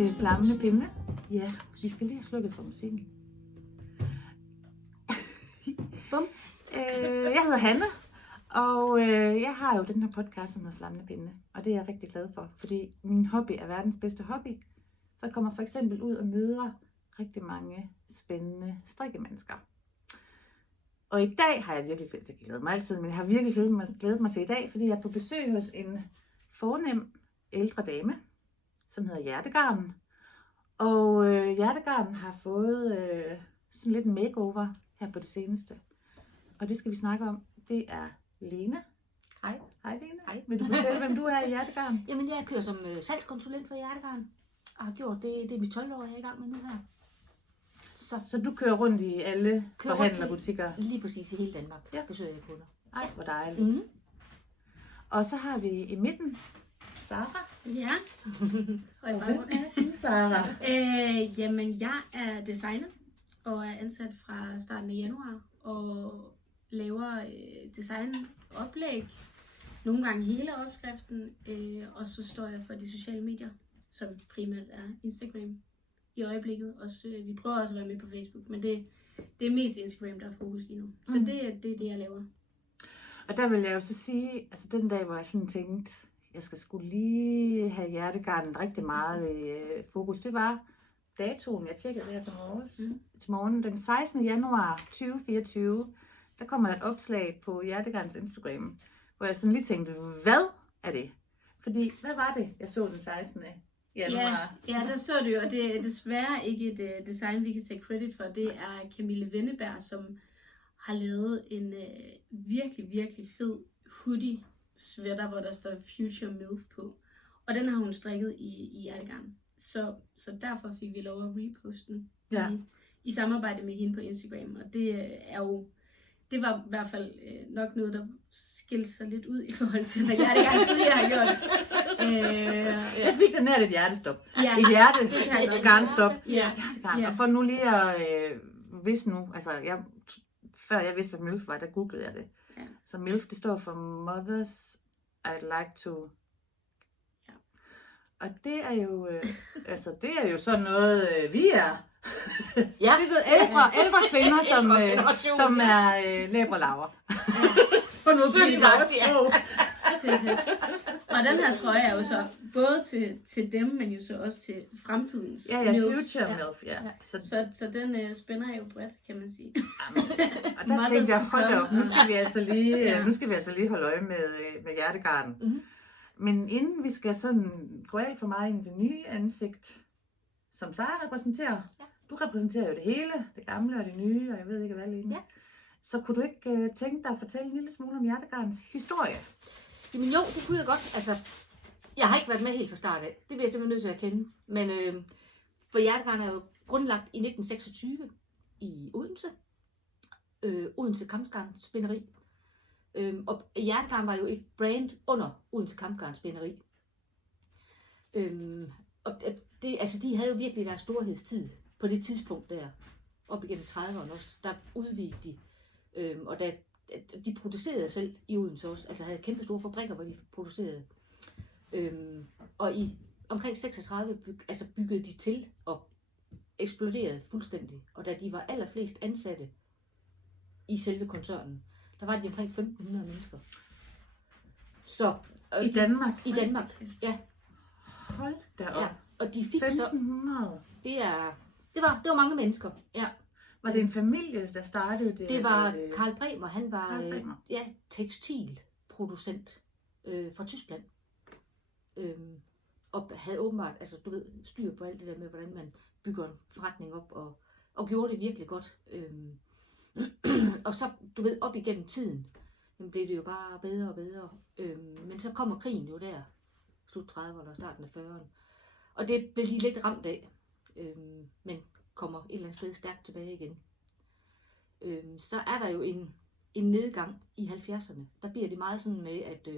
til Flammende Pinde. Ja, vi skal lige have slukket for musikken. Bum. Jeg hedder Hanne, og jeg har jo den her podcast, som hedder Flammende Pinde. Og det er jeg rigtig glad for, fordi min hobby er verdens bedste hobby. For jeg kommer for eksempel ud og møder rigtig mange spændende strikkemennesker. Og i dag har jeg virkelig glædet mig altid, men jeg har virkelig glædet mig til i dag, fordi jeg er på besøg hos en fornem ældre dame, som hedder Hjertegarn. Og Hjertegarn har fået sådan lidt en makeover her på det seneste. Og det skal vi snakke om. Det er Lene. Hej. Hej Lene. Hej. Vil du fortælle, hvem du er i Hjertegarn? Jamen, jeg kører som salgskonsulent for Hjertegarn. Og har gjort det er mit 12 år, jeg er i gang med nu her. Så du kører rundt i alle forhandlerbutikker? Lige præcis i hele Danmark. Ja. Besøger jeg kunder. Ej, hvor dejligt. Mm-hmm. Og så har vi i midten Sara. Ja. Og hvem er du, Sara? Jamen, jeg er designer og er ansat fra starten af januar og laver designoplæg. Nogle gange hele opskriften, og så står jeg for de sociale medier, som primært er Instagram i øjeblikket. Også, vi prøver også at være med på Facebook, men det er mest Instagram, der er fokus lige nu. Så det er det, jeg laver. Og der vil jeg jo så sige, altså den dag, hvor jeg sådan tænkte, jeg skal skulle lige have Hjertegarden rigtig meget i fokus, det var datoen, jeg tjekkede det her til morgen, den 16. januar 2024, der kommer der et opslag på Hjertegardens Instagram, hvor jeg sådan lige tænkte, hvad er det? Fordi, hvad var det, jeg så den 16. januar? Ja, der så du jo, og det er desværre ikke et design, vi kan tage credit for. Det er Camille Venneberg, som har lavet en virkelig, virkelig fed hoodie sweater, hvor der står Future MILF på. Og den har hun strikket i Hjertegarn. Så derfor fik vi lov at reposte den i samarbejde med hende på Instagram. Og det var i hvert fald nok noget, der skilte sig lidt ud i forhold til, hvad Hjertegarn tidligere har gjort. Jeg fik den her lidt hjertestop. Ja, et hjertegarnstop. Ja. Og for nu lige at vidste nu, altså før jeg vidste, hvad MILF var, der googlede jeg det. Ja. Så MILF, det står for Mothers I'd Like to. Ja. Og det er jo, det er jo sådan noget, vi er. Ja. Det er så ældre kvinder, som er læbrelaver. For nu at sige vores sprog. Og den her trøje er jo så både til dem, men jo så også til fremtidens MILFs. Future MILF, ja. Så den spænder jo bredt, kan man sige. Og der tænkte jeg, hold op, nu skal vi altså lige holde øje med Hjertegarden. Mm-hmm. Men inden vi skal sådan gå alt for meget ind i det nye ansigt, som Sara repræsenterer, du repræsenterer jo det hele, det gamle og det nye, og jeg ved ikke hvad lige. Ja. Så kunne du ikke tænke dig at fortælle en lille smule om Hjertegardens historie? Jamen jo, det kunne jeg godt. Altså, jeg har ikke været med helt fra start af. Det vil jeg simpelthen nødt til at kende. Men for Hjertegarden er jo grundlagt i 1926 i Odense. Odense Kampgarn Spænderi. Og Hjertegarden var jo et brand under Odense Kampgarn Spænderi. Og de havde jo virkelig deres storhedstid på det tidspunkt der. Op igennem 30'erne også. Der udvidede de. Og de producerede selv i Odense også, altså havde kæmpe store fabrikker, hvor de producerede. Og i omkring 36 byggede de til og eksploderede fuldstændig. Og da de var allerflest ansatte i selve koncernen, der var de omkring 1500 mennesker. Så, I Danmark? I Danmark, ja. Hold da op. Ja, og de fik 1500? Det var mange mennesker, ja. Var det en familie, der startede det? Det var Karl Bremer, han var tekstilproducent fra Tyskland. Og havde åbenbart, styr på alt det der med, hvordan man bygger en forretning op, og gjorde det virkelig godt. Og så, op igennem tiden, blev det jo bare bedre og bedre. Men så kommer krigen jo der, slut 30'erne og starten af 40'erne. Og det blev de lidt ramt af, men kommer et eller andet sted stærkt tilbage igen. Så er der jo en nedgang i 70'erne. Der bliver det meget sådan med, at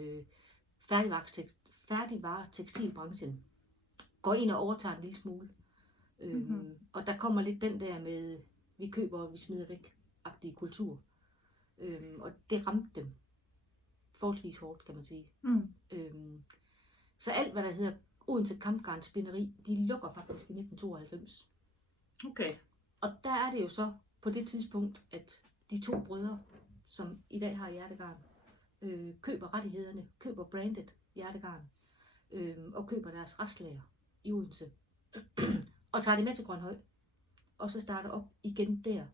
færdigvaretekstilbranchen går ind og overtager en lille smule. Og der kommer lidt den der med, vi køber og vi smider væk-agtige kultur. Og det ramte dem forholdsvis hårdt, kan man sige. Så alt, hvad der hedder Odense Kampgarn Spinderi, de lukker faktisk i 1992. Okay. Og der er det jo så på det tidspunkt, at de 2 brødre, som i dag har hjertegarn, køber rettighederne, køber brandet hjertegarn, og køber deres restlager i Odense. Og tager det med til Grønhøj, og så starter op igen der.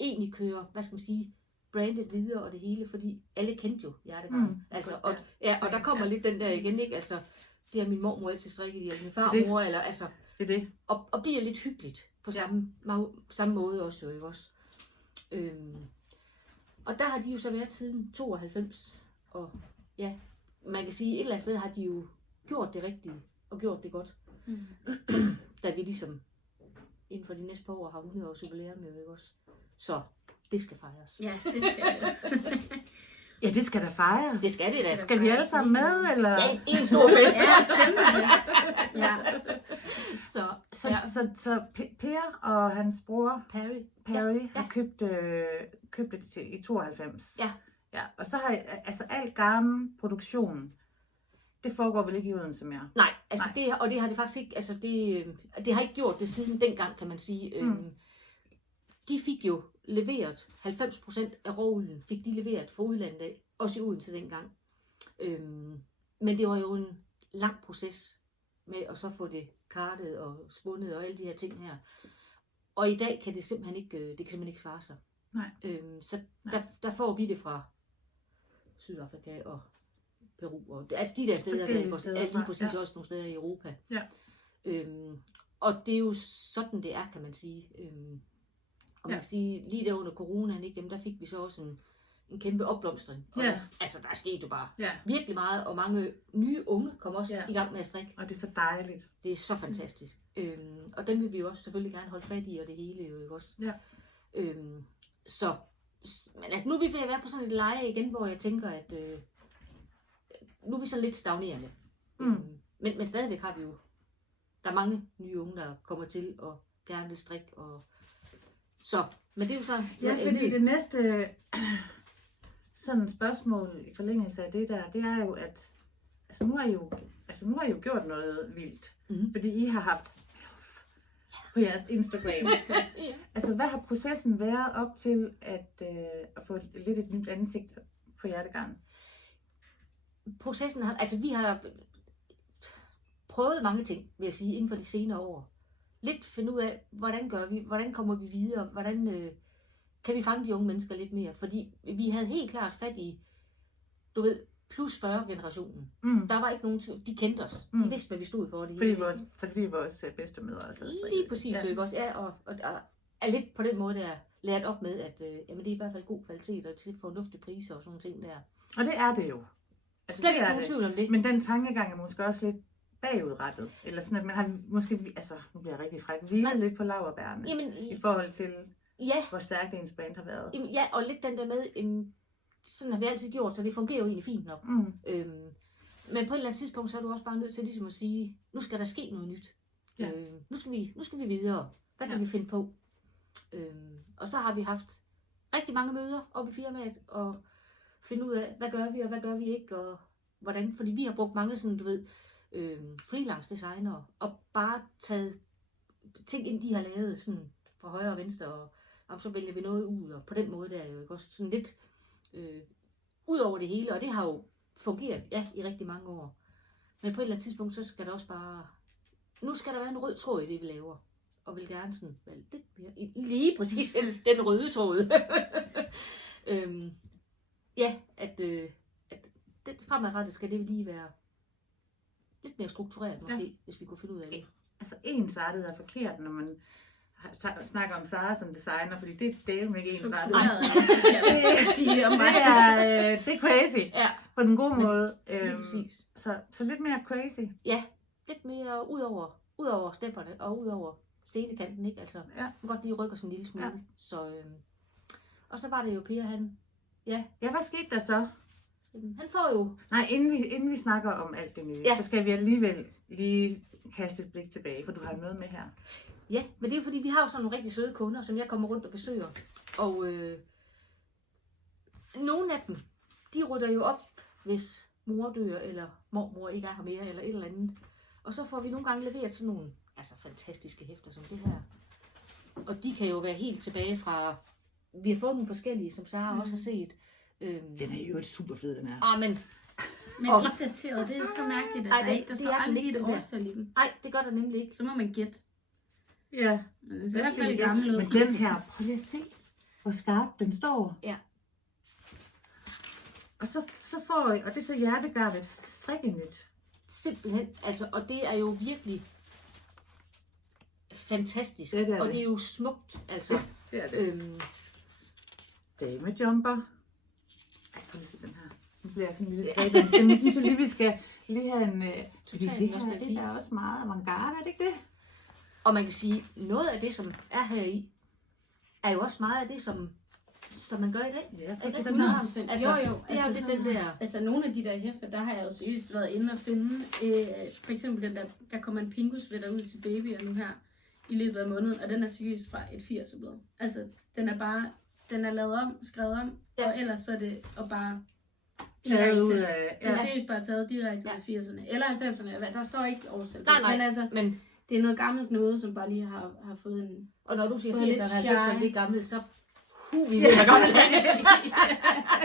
Egentlig kører, hvad skal man sige, brandet videre og det hele, fordi alle kendte jo hjertegarn. Altså, og der kommer lidt den der igen, ikke? Altså, det har min mormor altid strikket i, eller min farmor, eller altså... Det er det. Og bliver lidt hyggeligt på samme måde også, jo, ikke også? Og der har de jo så været siden 92, og ja, man kan sige, et eller andet sted har de jo gjort det rigtige, og gjort det godt. Da vi ligesom inden for de næste par år har 100 års jubilæum, jo, ikke også? Så det skal fejres. Ja, det skal det. Ja, det skal da fejres. Det skal det da. Skal vi alle sammen med, eller? Ja, en stor fest. Ja, kæmpe fest. Ja. Så Per og hans bror Perry har købt det i 92. Ja. Ja. Og så har altså al garnproduktionen, det foregår vel ikke i Odense mere? Nej, altså nej. Det har det faktisk ikke, altså det har ikke gjort det siden dengang, kan man sige. De fik jo leveret 90% af råolien, fik de leveret fra udlandet af, også i Odense dengang. Men det var jo en lang proces med at så få det kartet og spundet og alle de her ting her. Og i dag kan det simpelthen ikke svare sig. Nej. Så der får vi det fra Sydafrika og Peru, og altså de der steder, er lige præcis også nogle steder i Europa. Ja. Og det er jo sådan det er, kan man sige. Og man kan sige, lige der under coronaen, ikke, jamen, der fik vi så også en kæmpe opblomstring. Og altså, der skete jo bare virkelig meget, og mange nye unge kom også i gang med at strikke. Og det er så dejligt. Det er så fantastisk. Og dem vil vi jo også selvfølgelig gerne holde fat i, og det hele jo, ikke også? Ja. Men altså, nu er vi ved at være på sådan et leje igen, hvor jeg tænker, at nu er vi sådan lidt stagnerende. Men stadigvæk har vi jo, der er mange nye unge, der kommer til og gerne vil strikke. Så, men det er jo så... Ja, fordi det næste sådan spørgsmål i forlængelse af det der, det er jo, at altså nu har I jo gjort noget vildt. Fordi I har haft på jeres Instagram. Altså, hvad har processen været op til at få lidt et nyt ansigt på hjertegarn? Processen har, altså vi har prøvet mange ting, vil jeg sige, inden for de senere år. Lidt finde ud af, hvordan gør vi, hvordan kommer vi videre, hvordan kan vi fange de unge mennesker lidt mere. Fordi vi havde helt klart fat i, du ved, plus 40 generationen. Der var ikke nogen tvivl, de kendte os. De vidste, hvad vi stod for. Det fordi vi var vores bedstemødre. Altså, lige præcis, ikke også? Ja, og er lidt på den måde, der lært op med, at jamen, det er i hvert fald god kvalitet, og til fornuftige priser og sådan nogle ting der. Og det er det jo. Altså, slet ikke nogen tvivl om det. Men den tankegang er måske også lidt bagudrettet. Eller sådan, at man har måske, altså nu bliver jeg rigtig fræk, hvilet lidt på laurbærrene i forhold til, hvor stærkt ens brand har været. Jamen, ja, og lidt den der med, sådan har vi altid gjort, så det fungerer jo egentlig fint nok. Men på et eller andet tidspunkt, så er du også bare nødt til ligesom at sige, nu skal der ske noget nyt. Ja. Nu skal vi videre. Hvad kan vi finde på? Og så har vi haft rigtig mange møder oppe i firmaet, og finde ud af, hvad gør vi, og hvad gør vi ikke, og hvordan. Fordi vi har brugt mange sådan, du ved, freelance designere, og bare taget ting ind, de har lavet sådan fra højre og venstre, og så vælger vi noget ud, og på den måde der er jo ikke også sådan lidt ud over det hele, og det har jo fungeret, i rigtig mange år. Men på et eller andet tidspunkt, så skal der også bare, nu skal der være en rød tråd i det, vi laver, og vil gerne sådan være lidt mere, lige præcis den røde tråd. At det fremadrettet skal det lige være lidt mere struktureret måske, hvis vi kunne finde ud af det. Altså ensartet er forkert, når man snakker om Sara som designer, fordi det er jo ikke ensartet. Det er crazy, på den gode måde. Så lidt mere crazy. Ja, lidt mere ud over stepperne og ud over scenekanten, ikke? Altså, godt lige rykker sådan en lille smule. Så, og så var det jo Per, han... Ja, hvad skete der så? Han får jo... Nej, inden vi snakker om alt det nye, så skal vi alligevel lige kaste et blik tilbage, for du har noget med her. Ja, men det er fordi, vi har jo sådan nogle rigtig søde kunder, som jeg kommer rundt og besøger. Og nogle af dem, de rydder jo op, hvis mor dør, eller mormor ikke er her mere, eller et eller andet. Og så får vi nogle gange leveret sådan nogle altså fantastiske hæfter som det her. Og de kan jo være helt tilbage fra, vi har fået nogle forskellige, som Sara også har set. Den er jo super fed, den her. Men ikke dateret, det er så mærkeligt, at der står aldrig et årstal i dem. Nej, det gør der nemlig ikke. Så må man gætte. Ja. Men det er i hvert fald gammel ud. Men den her, prøv lige at se, hvor skarp den står. Ja. Og så får I, og det er så hjertegarnet strikkenyt. Simpelthen, altså, og det er jo virkelig fantastisk. Det er og det er jo smukt, altså. Det er det. Damejumper. Ej, prøv lige at se den her. Nu bliver jeg sådan lidt grebet. Jeg synes lige, vi skal lige have en... fordi det her, det er også meget avantgarde, er det ikke det? Og man kan sige, noget af det, som er heri, er jo også meget af det, som man gør i dag. Ja, Altså, 100%. Altså, Jo. Det er jo lidt den der... Altså nogle af de der hæfter, der har jeg jo seriøst været inde og finde. For eksempel den der kommer en pingus-sweater ud til babyer nu her i løbet af måneden. Og den er seriøst fra et 80'er-blad. Altså den er lavet om, skrevet om. Ja. Og ellers så er det og bare... Taget ud af... Det er seriøst bare taget direkte ud af 80'erne. Eller 90'erne. Der står ikke årstal. Nej. Men altså... Men det er noget gammelt noget, som bare lige har fået en... og når du siger fået 80'erne, lidt 90'erne, shy. det er gammelt, så... vi ved, hvor gammelt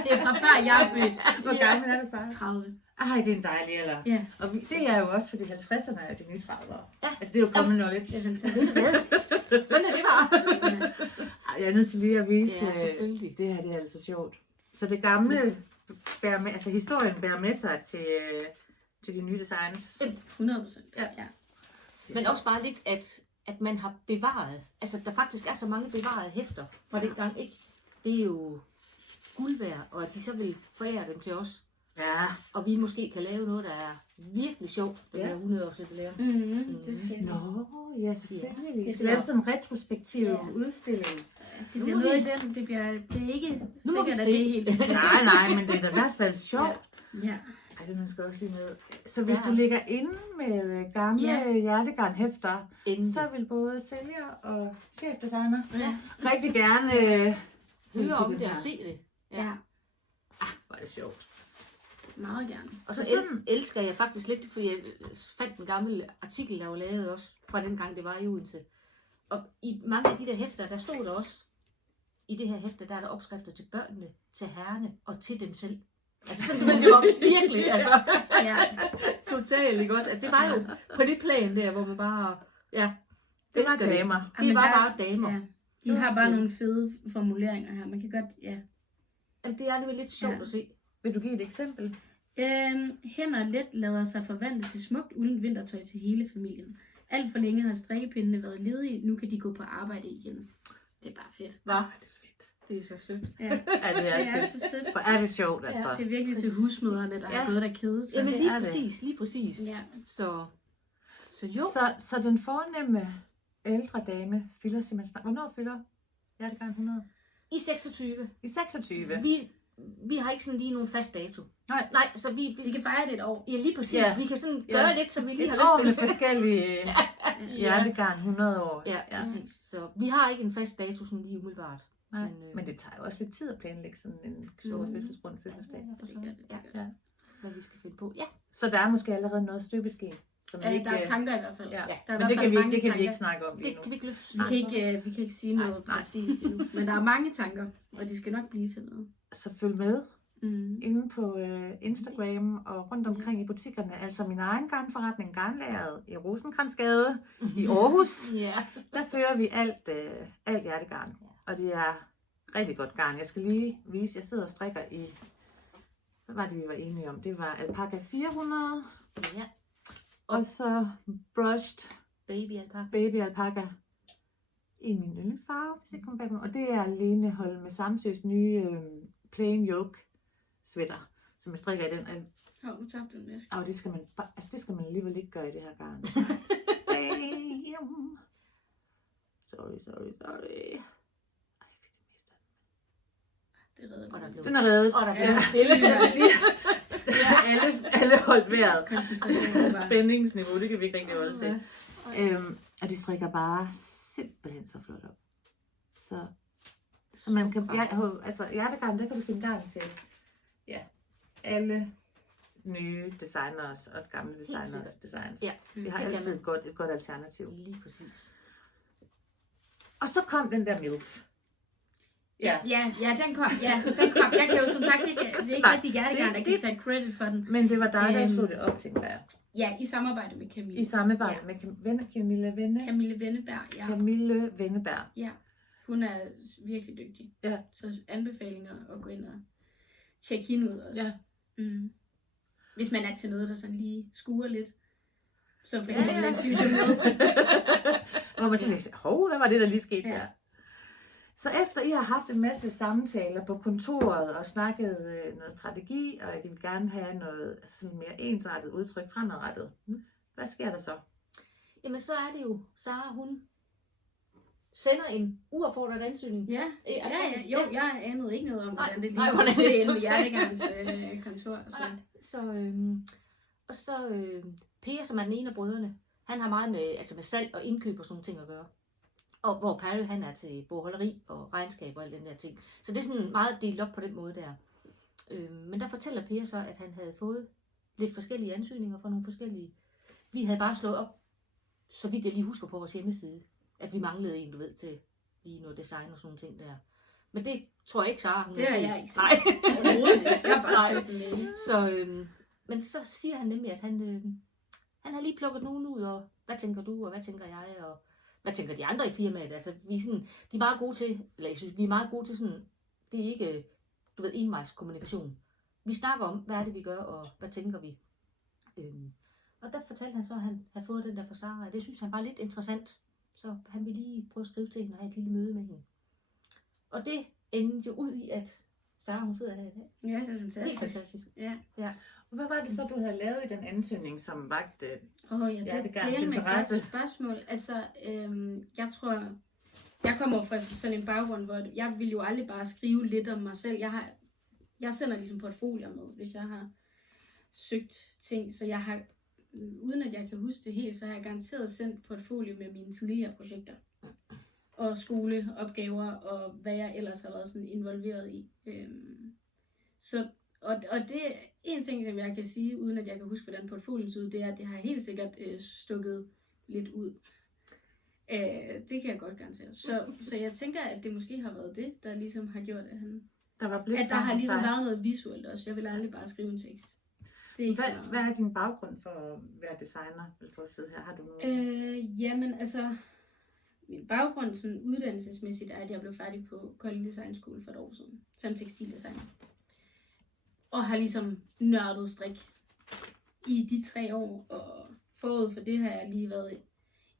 Det er fra før jeg er født. Hvor gammel er du, Sara? 30. Ej, det er en dejlig alder. Ja. Og det er jo også, fordi 50'erne er jo de nye 30'ere. Ja. Altså, det er jo common knowledge. Det er fantastisk. Sådan er det bare. Ej, jeg er nødt til lige at vise, Ja, selvfølgelig. det her det er altså sjovt. Så det gamle, bærer med, altså historien bærer med sig til de nye designs. 100%. Ja. Men også bare lidt, at man har bevaret, altså der faktisk er så mange bevarede hæfter fra den gang, ikke? Det er jo guld værd, og at de så vil forære dem til os. Ja. Og vi måske kan lave noget, der er virkelig sjovt, den her 100-års jubilæum. Det skal vi. Nå, ja, selvfølgelig. Ja, Vi skal lave sådan en retrospektiv udstilling. Det bliver noget i den. Det er ikke Nu må vi sikkert, at se. det er helt... Nej, men det er da i hvert fald sjovt. Ja. Ej, det man skal også lige med. Så hvis du ligger inde med gamle hjertegarnhæfter, så vil både sælger og chefdesigner rigtig gerne høre om det og se det. Ja. Hvor er det sjovt. Meget gerne. Og så elsker jeg faktisk lidt, fordi jeg fandt en gammel artikel, der var lavet også, fra den gang det var i Odense. Og i mange af de der hæfter, der stod der også, i det her hæfter, der er der opskrifter til børnene, til herrerne og til dem selv. Altså sådan, det var virkelig, altså, totalt, ikke også? Altså, det var jo på det plan der, hvor man bare, det var damer. Det var bare damer. Ja. De har bare nogle fede formuleringer her. Man kan godt, Jamen, det er nemlig lidt sjovt at se. Vil du give et eksempel? Hænder let lader sig forvandle til smukt uldent vintertøj til hele familien. Alt for længe har strikkepindene været ledige, nu kan de gå på arbejde igen. Det er bare fedt. Hva? Det er så sødt. Ja, det er så sødt. Hvor er det sjovt, altså. Ja, det er virkelig til husmødrene, der har gået der kedet sig. Jamen lige præcis. Ja. Så jo. Så den fornemme ældre dame fylder simpelthen snart. Hvornår fylder hjertegarn 100? I 26. I 26. Vi har ikke sådan lige nogen fast dato. Nej, så vi kan fejre det et år. Ja, lige præcis. Ja. Vi kan sådan gøre lidt, som vi lige har lyst lyst til. Et år med forskellige hjertegarn 100 år. Ja, præcis. Så vi har ikke en fast dato sådan lige umiddelbart. Nej, men det tager jo også lidt tid at planlægge sådan en stor fødselsdag. Ja, hvad vi skal finde på. Ja. Så der er måske allerede noget støbeskeen. Der er tanker i hvert fald. Ja. Der er men det kan vi ikke snakke om lige nu. Det kan vi ikke løfte. Vi kan ikke sige noget præcis endnu. Men der er mange tanker, og de skal nok blive til noget. Så følg med inde på Instagram og rundt omkring i butikkerne. Altså min egen garnforretning, Garnlageret i Rosenkrantz-gade i Aarhus. Der fører vi alt hjertegarn. Og det er rigtig godt garn. Jeg skal lige vise, jeg sidder og strikker i, hvad var det vi var enige om? Det var alpaca 400. Ja. Og så brushed baby alpaca i min yndlingsfarve, hvis jeg kommer bag mig. Og det er Lene Holme Samsøs nye plain yoke sweater, som jeg strikker i den. Nu tabte du en maske. Det skal man alligevel ikke gøre i det her garn. Sorry. Den er reddet. Og der blev stille. Alle holdt vejret. Spændingsniveau, det kan vi ikke rigtig holde til. Og de strikker bare simpelthen så flot op. Så man kan, altså hjertegarn, der kan du finde garn til alle nye designers og gamle designers sikkert. designs. Ja, Vi har det kan altid man. et godt alternativ. Lige præcis. Og så kom den der MILF. Ja. Den kom. Jeg kan jo som sagt ikke, det er ikke Nej, rigtig Hjertegarn, der kan tage credit for den. Men det var dig, der slog det op, tænker jeg. Ja, i samarbejde med Camille. I samarbejde med Camille Venneberg, ja. Camille Venneberg. Ja, hun er virkelig dygtig. Ja. Så anbefalinger at gå ind og tjekke hende ud også. Ja. Mm. Hvis man er til noget, der sådan lige skuer lidt. Som for Ja. eksempel en Fusion Milf. Hvor man sådan ikke siger, hvad var det, der lige skete Ja. der? Så efter I har haft en masse samtaler på kontoret og snakket noget strategi, og at I vil gerne have noget sådan mere ensartet udtryk fremadrettet, hvad sker der så? Jamen så er det jo, Sara, hun sender en uaffordret ansøgning. Ja, jeg anede ikke noget om, hvordan det Nej, lige hvordan så det til stod en til. Hjertegarns kontor. Så Per, som er den ene af brødrene, han har meget med salg og indkøb og sådan nogle ting at gøre. Og hvor Perry, han er til bogholderi og regnskab og alt den der ting. Så det er sådan meget delt op på den måde der. Men der fortæller Per så, at han havde fået lidt forskellige ansøgninger fra nogle forskellige. Vi havde bare slået op, så vidt jeg lige husker på vores hjemmeside, at vi manglede en, du ved, til lige noget design og sådan nogle ting der. Men det tror jeg ikke, Sara, hun Det har set. jeg ikke set. Nej. Overhovedet ikke. Jeg har bare Nej. set den mail. Så, men så siger han nemlig, at han har lige plukket nogen ud, og hvad tænker du, og hvad tænker jeg, og hvad tænker de andre i firmaet? Altså, vi er sådan, de er meget gode til, eller jeg synes, vi er meget gode til sådan, det er ikke, du ved, envejskommunikation. Vi snakker om, hvad er det, vi gør, og hvad tænker vi? Og der fortalte han så, at han havde fået den der fra Sara, og det synes han var lidt interessant. Så han ville lige prøve at skrive til hende og have et lille møde med hende. Og det endte jo ud i, at Sara, hun sidder her i dag. Ja, det er Helt fantastisk. fantastisk. Ja. Og hvad var det så, du havde lavet i den ansøgning, som vagte? Ja, det er Hjertegarns et interesse. godt spørgsmål. Altså, jeg tror, jeg kommer fra sådan en baggrund, hvor jeg vil jo aldrig bare skrive lidt om mig selv. Jeg sender ligesom portfolier med, hvis jeg har søgt ting, så jeg har, uden at jeg kan huske det helt, så har jeg garanteret sendt portfolio med mine tidligere projekter. Og skoleopgaver, og hvad jeg ellers har været sådan involveret i. Og det er en ting, som jeg kan sige, uden at jeg kan huske, hvordan portfolien så ud, det er, at det har helt sikkert stukket lidt ud. Det kan jeg godt garantere. Så jeg tænker, at det måske har været det, der ligesom har gjort, at der har ligesom været noget visuelt også. Jeg vil aldrig bare skrive en tekst. Det er ikke så meget. Hvad er din baggrund for at være designer, eller for at sidde her? Har du noget? Jamen altså, min baggrund sådan uddannelsesmæssigt er, at jeg blev færdig på Kolding Design School for et år siden, som tekstildesigner. Og har ligesom nørdet strik i de 3 år, og forud for det har jeg lige været,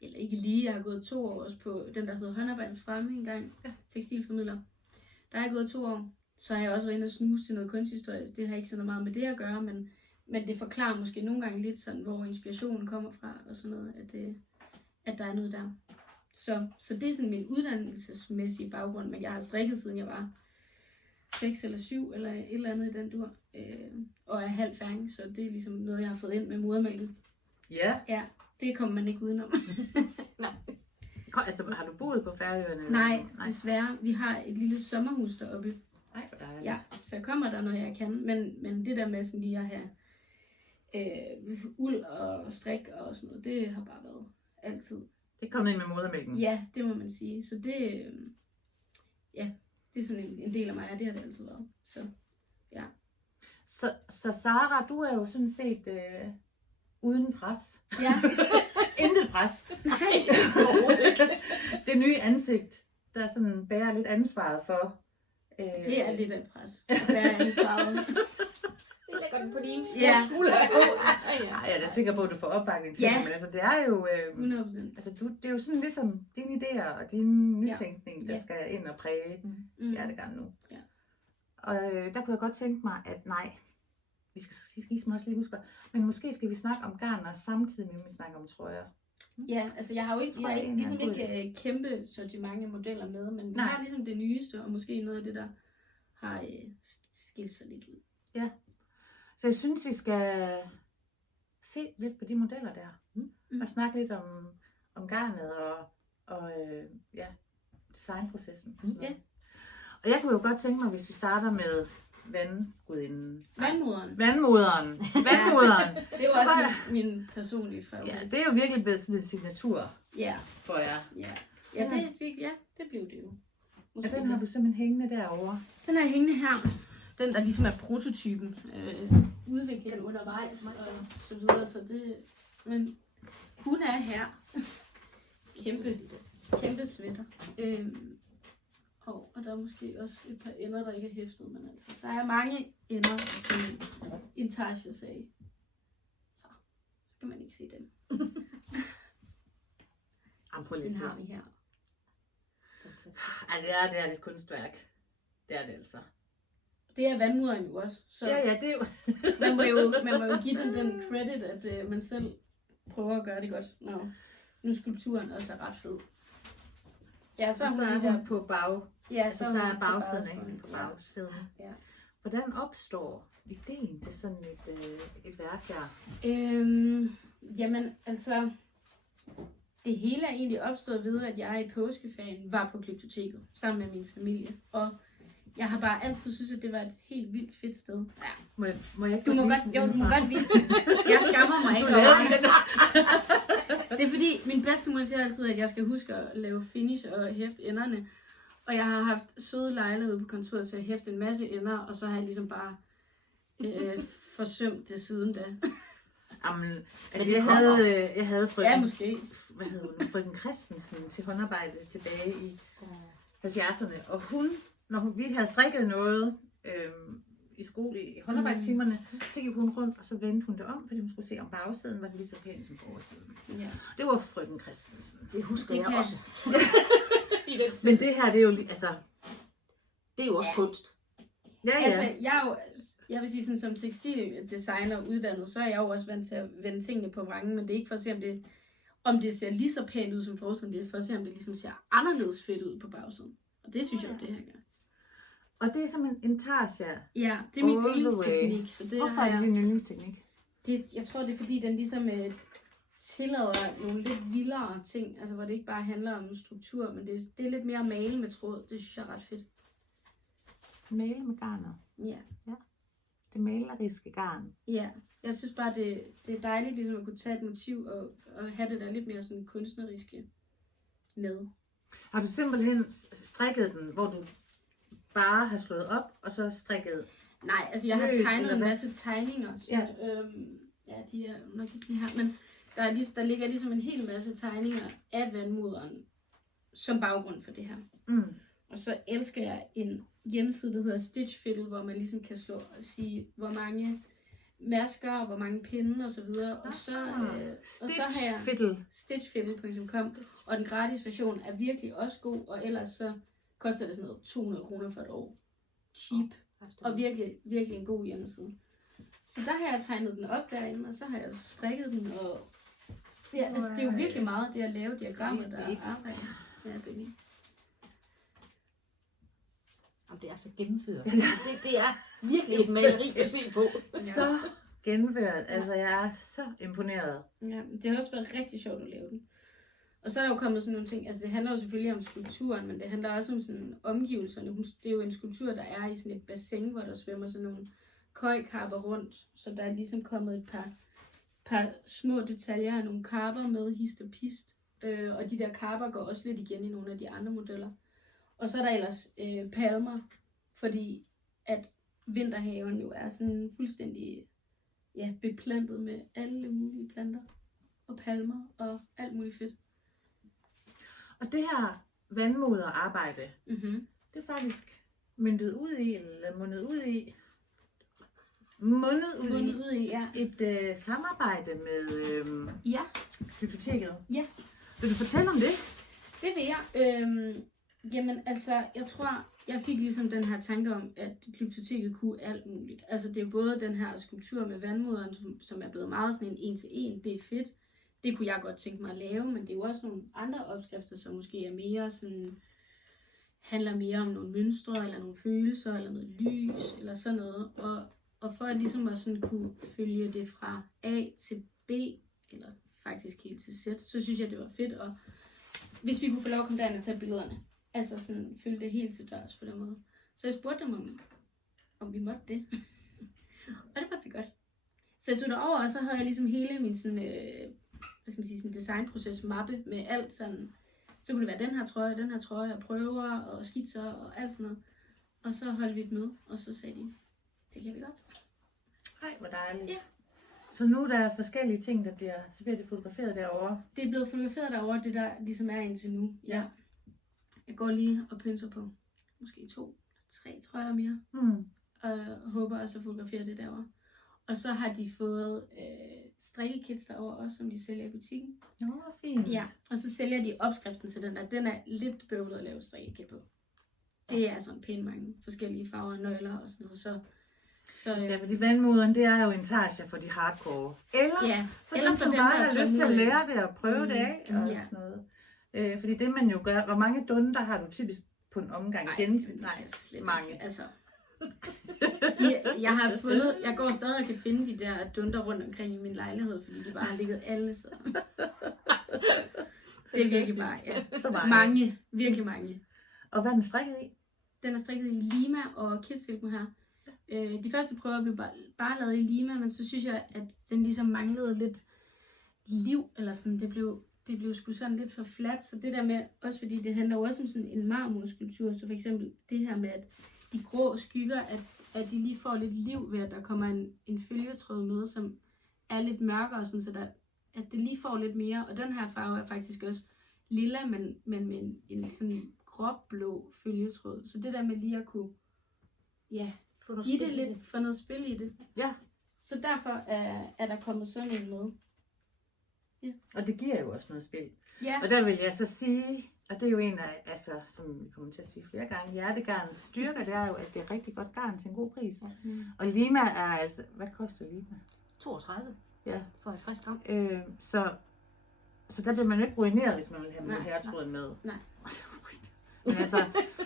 eller ikke lige, jeg har gået 2 år også på den, der hedder Håndarbejdets Fremme engang, tekstilformidler. Der har jeg gået 2 år, så har jeg også været inde og snuse til noget kunsthistorie, det har ikke så meget med det at gøre, men det forklarer måske nogle gange lidt sådan, hvor inspirationen kommer fra, og sådan noget, at der er noget der. Så det er sådan min uddannelsesmæssige baggrund, men jeg har strikket siden jeg var 6 eller 7 eller et eller andet i den dur, og er halv færing, så det er ligesom noget, jeg har fået ind med modermælken. Ja. Ja, det kommer man ikke udenom. Nej. Altså, har du boet på Færøerne? Nej, desværre. Vi har et lille sommerhus deroppe. Nej, hvor dejligt. Ja, så jeg kommer der, når jeg kan, men det der med sådan lige at have uld og strik og sådan noget, det har bare været altid. Det er kommet ind med modermælken. Ja, det må man sige. Så det, det er sådan en del af mig, og det har det altid været. Så ja. Så Sara, du er jo sådan set uden pres. Ja. Intet pres. Nej. Det nye ansigt, der sådan bærer lidt ansvaret for. Det er lidt af pres. Det er ansvaret. Vi lægger den på din Ja. skulder. Ej, jeg er da sikker på, at du får opbakning til Ja. det, men altså, det er jo... 100%. Altså, det er jo sådan ligesom dine idéer og din nytænkning, der Ja. skal ind og præge Hjertegarn nu. Ja. Og der kunne jeg godt tænke mig, at nej, vi skal også lige huske, men måske skal vi snakke om garner samtidig med, at vi snakker om trøjer. Ja, altså jeg har jo ikke, Tror jeg, ligesom en god ikke kæmpe sortiment af modeller med, men vi Nej. har ligesom det nyeste, og måske noget af det, der har skilt sig lidt ud. Ja. Så jeg synes, vi skal se lidt på de modeller der. Og snakke lidt om garnet og designprocessen. Ja. Og jeg kunne jo godt tænke mig, hvis vi starter vandgudinden. Vandmoderen. Vandmoderen. Det er jo også min personlige favorit. Ja, det er jo virkelig blevet sådan en signatur Ja. for jer. Ja, det blev det jo. Og den har du simpelthen hængende derovre. Den er hængende her. Den, der ligesom er prototypen. Udviklingen undervejs og så videre. Så det, men hun er her. Kæmpe sweater. Og der er måske også et par ender, der ikke er hæftet. Men altså, der er mange ender, som en Tasha sagde. Så kan man ikke se dem. Prøv lige Den at se. har vi her. Ja, det er et kunstværk. Det er det altså. Det er vandmoderen jo også. Så Ja, det er jo... man må jo give den credit, at man selv prøver at gøre det godt, når nu skulpturen også er ret fed. Ja, Så er hun på bag. Ja, Så er bagsiden, ikke? På bagsiden. Ja. Hvordan opstår ideen til sådan et værk der? Jamen, altså, det hele er egentlig opstået ved, at jeg i påskeferien var på Glyptoteket sammen med min familie. Og jeg har bare altid synes, at det var et helt vildt fedt sted. Ja. Må jeg ikke Du må godt vise den. Jeg skammer mig ikke over det. Det er fordi, min bedstemor siger altid, at jeg skal huske at lave finish og hæfte enderne. Og jeg har haft søde lejlighed ude på kontoret til at hæfte en masse ender, og så har jeg ligesom bare forsømt det siden da. Jamen, altså jeg havde frøken, Ja, måske. hvad hed hun, frøken Christensen til håndarbejde tilbage i 70'erne. Og hun, når vi havde strikket noget i skole i håndarbejdstimerne, så gik hun rundt, og så vendte hun det om, fordi hun skulle se, om bagsiden var det lige så pænt som oversiden. Ja. Det var frøken Christensen. Det husker Det jeg kan- også. Men det her, det er jo altså... Det er jo også kunst. Ja. Altså, jeg vil sige sådan, som tekstildesigner uddannet, så er jeg jo også vant til at vende tingene på vrangen, men det er ikke for at se, om det ser lige så pænt ud som forsiden, det er for at se, om det ligesom ser anderledes fedt ud på bagsiden. Og det synes jeg jo, det her gør. Og det er simpelthen en Tasha. Ja, det er min All the yndlingsteknik. Så det Hvorfor har er det jeg, din yndlingsteknik? jeg tror, det er fordi, den ligesom tillader nogle lidt vildere ting, altså hvor det ikke bare handler om struktur, men det er lidt mere male med tråd. Det synes jeg er ret fedt. Male med garner. Ja. Det maleriske garn. Ja, jeg synes bare, det er dejligt ligesom at kunne tage et motiv og have det der lidt mere sådan kunstneriske med. Har du simpelthen strikket den, hvor du bare har slået op, og så strikket? Nej, altså jeg har Løs, tegnet eller en hvad? masse tegninger. Så, Ja. De er nok ikke lige her, men der ligger ligesom en hel masse tegninger af vandmoderen som baggrund for det her. Mm. Og så elsker jeg en hjemmeside, der hedder Stitch Fiddle, hvor man ligesom kan sige, hvor mange masker og hvor mange pinde og så videre. Og så har jeg Fiddle. stitchfiddle.com, og den gratis version er virkelig også god, og ellers så koster det sådan noget 200 kroner for et år. Cheap. Og virkelig, virkelig en god hjemmeside. Så der har jeg tegnet den op derinde, og så har jeg strikket den, og det er jo virkelig meget det at lave diagrammer, der er arbejde. Ja, det er vildt. Jamen, det er så gennemført. Det er virkelig et maleri at se på. Så gennemført. Altså, jeg er så imponeret. Ja, det har også været rigtig sjovt at lave den. Og så er der jo kommet sådan nogle ting, altså det handler jo selvfølgelig om skulpturen, men det handler også om sådan omgivelserne. Det er jo en skulptur, der er i sådan et bassin, hvor der svømmer sådan nogle køjkarper rundt. Så der er ligesom kommet et par små detaljer af nogle karper med hist og pist. Og de der karper går også lidt igen i nogle af de andre modeller. Og så er der ellers palmer, fordi at vinterhaven jo er sådan fuldstændig beplantet med alle mulige planter og palmer og alt muligt fedt. Og det her vandmoderarbejde, Mm-hmm. det er faktisk mundet ud i et samarbejde med biblioteket. Ja. Vil du fortælle om det? Det vil jeg. Jamen altså, jeg tror, jeg fik ligesom den her tanke om, at biblioteket kunne alt muligt. Altså det er jo både den her skulptur med vandmoderen, som er blevet meget sådan en til en. Det er fedt. Det kunne jeg godt tænke mig at lave, men det er jo også nogle andre opskrifter, som måske er mere sådan, handler mere om nogle mønstre, eller nogle følelser, eller noget lys, eller sådan noget. Og for at ligesom at sådan kunne følge det fra A til B, eller faktisk helt til Z, så synes jeg, det var fedt. Og hvis vi kunne få lov at komme derind og tage billederne, altså sådan følge det helt til dørs på den måde. Så jeg spurgte dem, om vi måtte det. Og det måtte vi godt. Så jeg tog derover, og så havde jeg ligesom hele min sådan, hvad skal man sige, sådan designproces mappe med alt sådan. Så kunne det være den her trøje, og prøver, og skitser, og alt sådan noget. Og så holdt vi et møde, og så sagde de, det kan vi godt. Ej, hvor dejligt. Ja. Så nu der er forskellige ting, så bliver det fotograferet derovre. Det er blevet fotograferet derovre, det der ligesom er indtil nu. Ja. Jeg går lige og pynser på måske 2-3 trøjer mere. Og håber også at fotografere det derovre. Og så har de fået strikkekits derovre også, som de sælger i butikken. Nå, fint. Ja, og så sælger de opskriften til den der. Den er lidt bøvlet at lave strikkekit på. Det er sådan pænt mange forskellige farver og nøgler og sådan noget. Så Ja, fordi vandmoderen, det er jo intarsia for de hardcore. Eller for dem, som bare har lyst til at lære det og prøve det af. Og sådan noget. Fordi det man jo gør, hvor mange dunder har du typisk på en omgang igen? Nej, mange. Altså, jeg går stadig og kan finde de der dunder rundt omkring i min lejlighed, fordi de bare har ligget alle steder. Det er virkelig bare, Så mange, virkelig mange. Og hvad er den strikket i? Den er strikket i Lima og Kitsilk her. De første prøver blev bare lavet i Lima, men så synes jeg, at den ligesom manglede lidt liv, eller sådan, det blev sgu sådan lidt for fladt, så det der med, også fordi det handler også om sådan en marmorskulptur, så for eksempel det her med, at de grå skygger, at de lige får lidt liv ved, at der kommer en følgetråd med, som er lidt mørkere, sådan, så at det lige får lidt mere, og den her farve er faktisk også lilla, men med en sådan gråblå følgetråd, så det der med lige at kunne, give det lidt, få noget spil i det. Ja. Så derfor er der kommet sådan en med. Ja. Og det giver jo også noget spil. Ja. Og der vil jeg så sige, og det er jo en af, altså, som vi kommer til at sige flere gange, hjertegarnens styrker, det er jo, at det er rigtig godt garn til en god pris. Og Lima er altså, hvad koster Lima? 32. Ja. For 50 gram. Så der bliver man jo ikke ruineret, hvis man vil have med herretråden med. Nej. Men altså,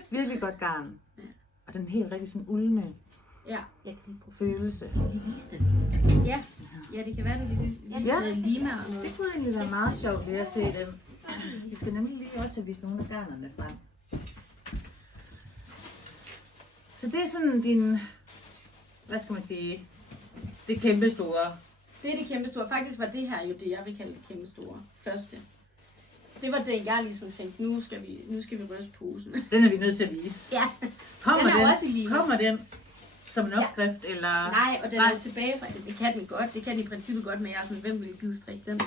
virkelig godt garn. Ja. Og den helt rigtig sådan uldne Jeg kan lige prøve følelse. de viste. Ja, det kan være, du vil vise Lima og noget. Det kunne egentlig være meget sjovt lige at se dem. Vi skal nemlig lige også have vist nogle af garnerne frem. Så det er sådan din, hvad skal man sige, det kæmpe store. Det er det kæmpe store. Faktisk var det her jo det, jeg vil kalde det kæmpe store. Første. Det var det, jeg ligesom tænkte, nu skal vi ryste posen. Den er vi nødt til at vise. Ja, Kommer den er også i Lima. Kommer den som en opskrift, eller? Nej, og den er jo tilbage fra det. Det kan den godt. Det kan den i princippet godt, men jeg er sådan, hvem vil gide strikke den?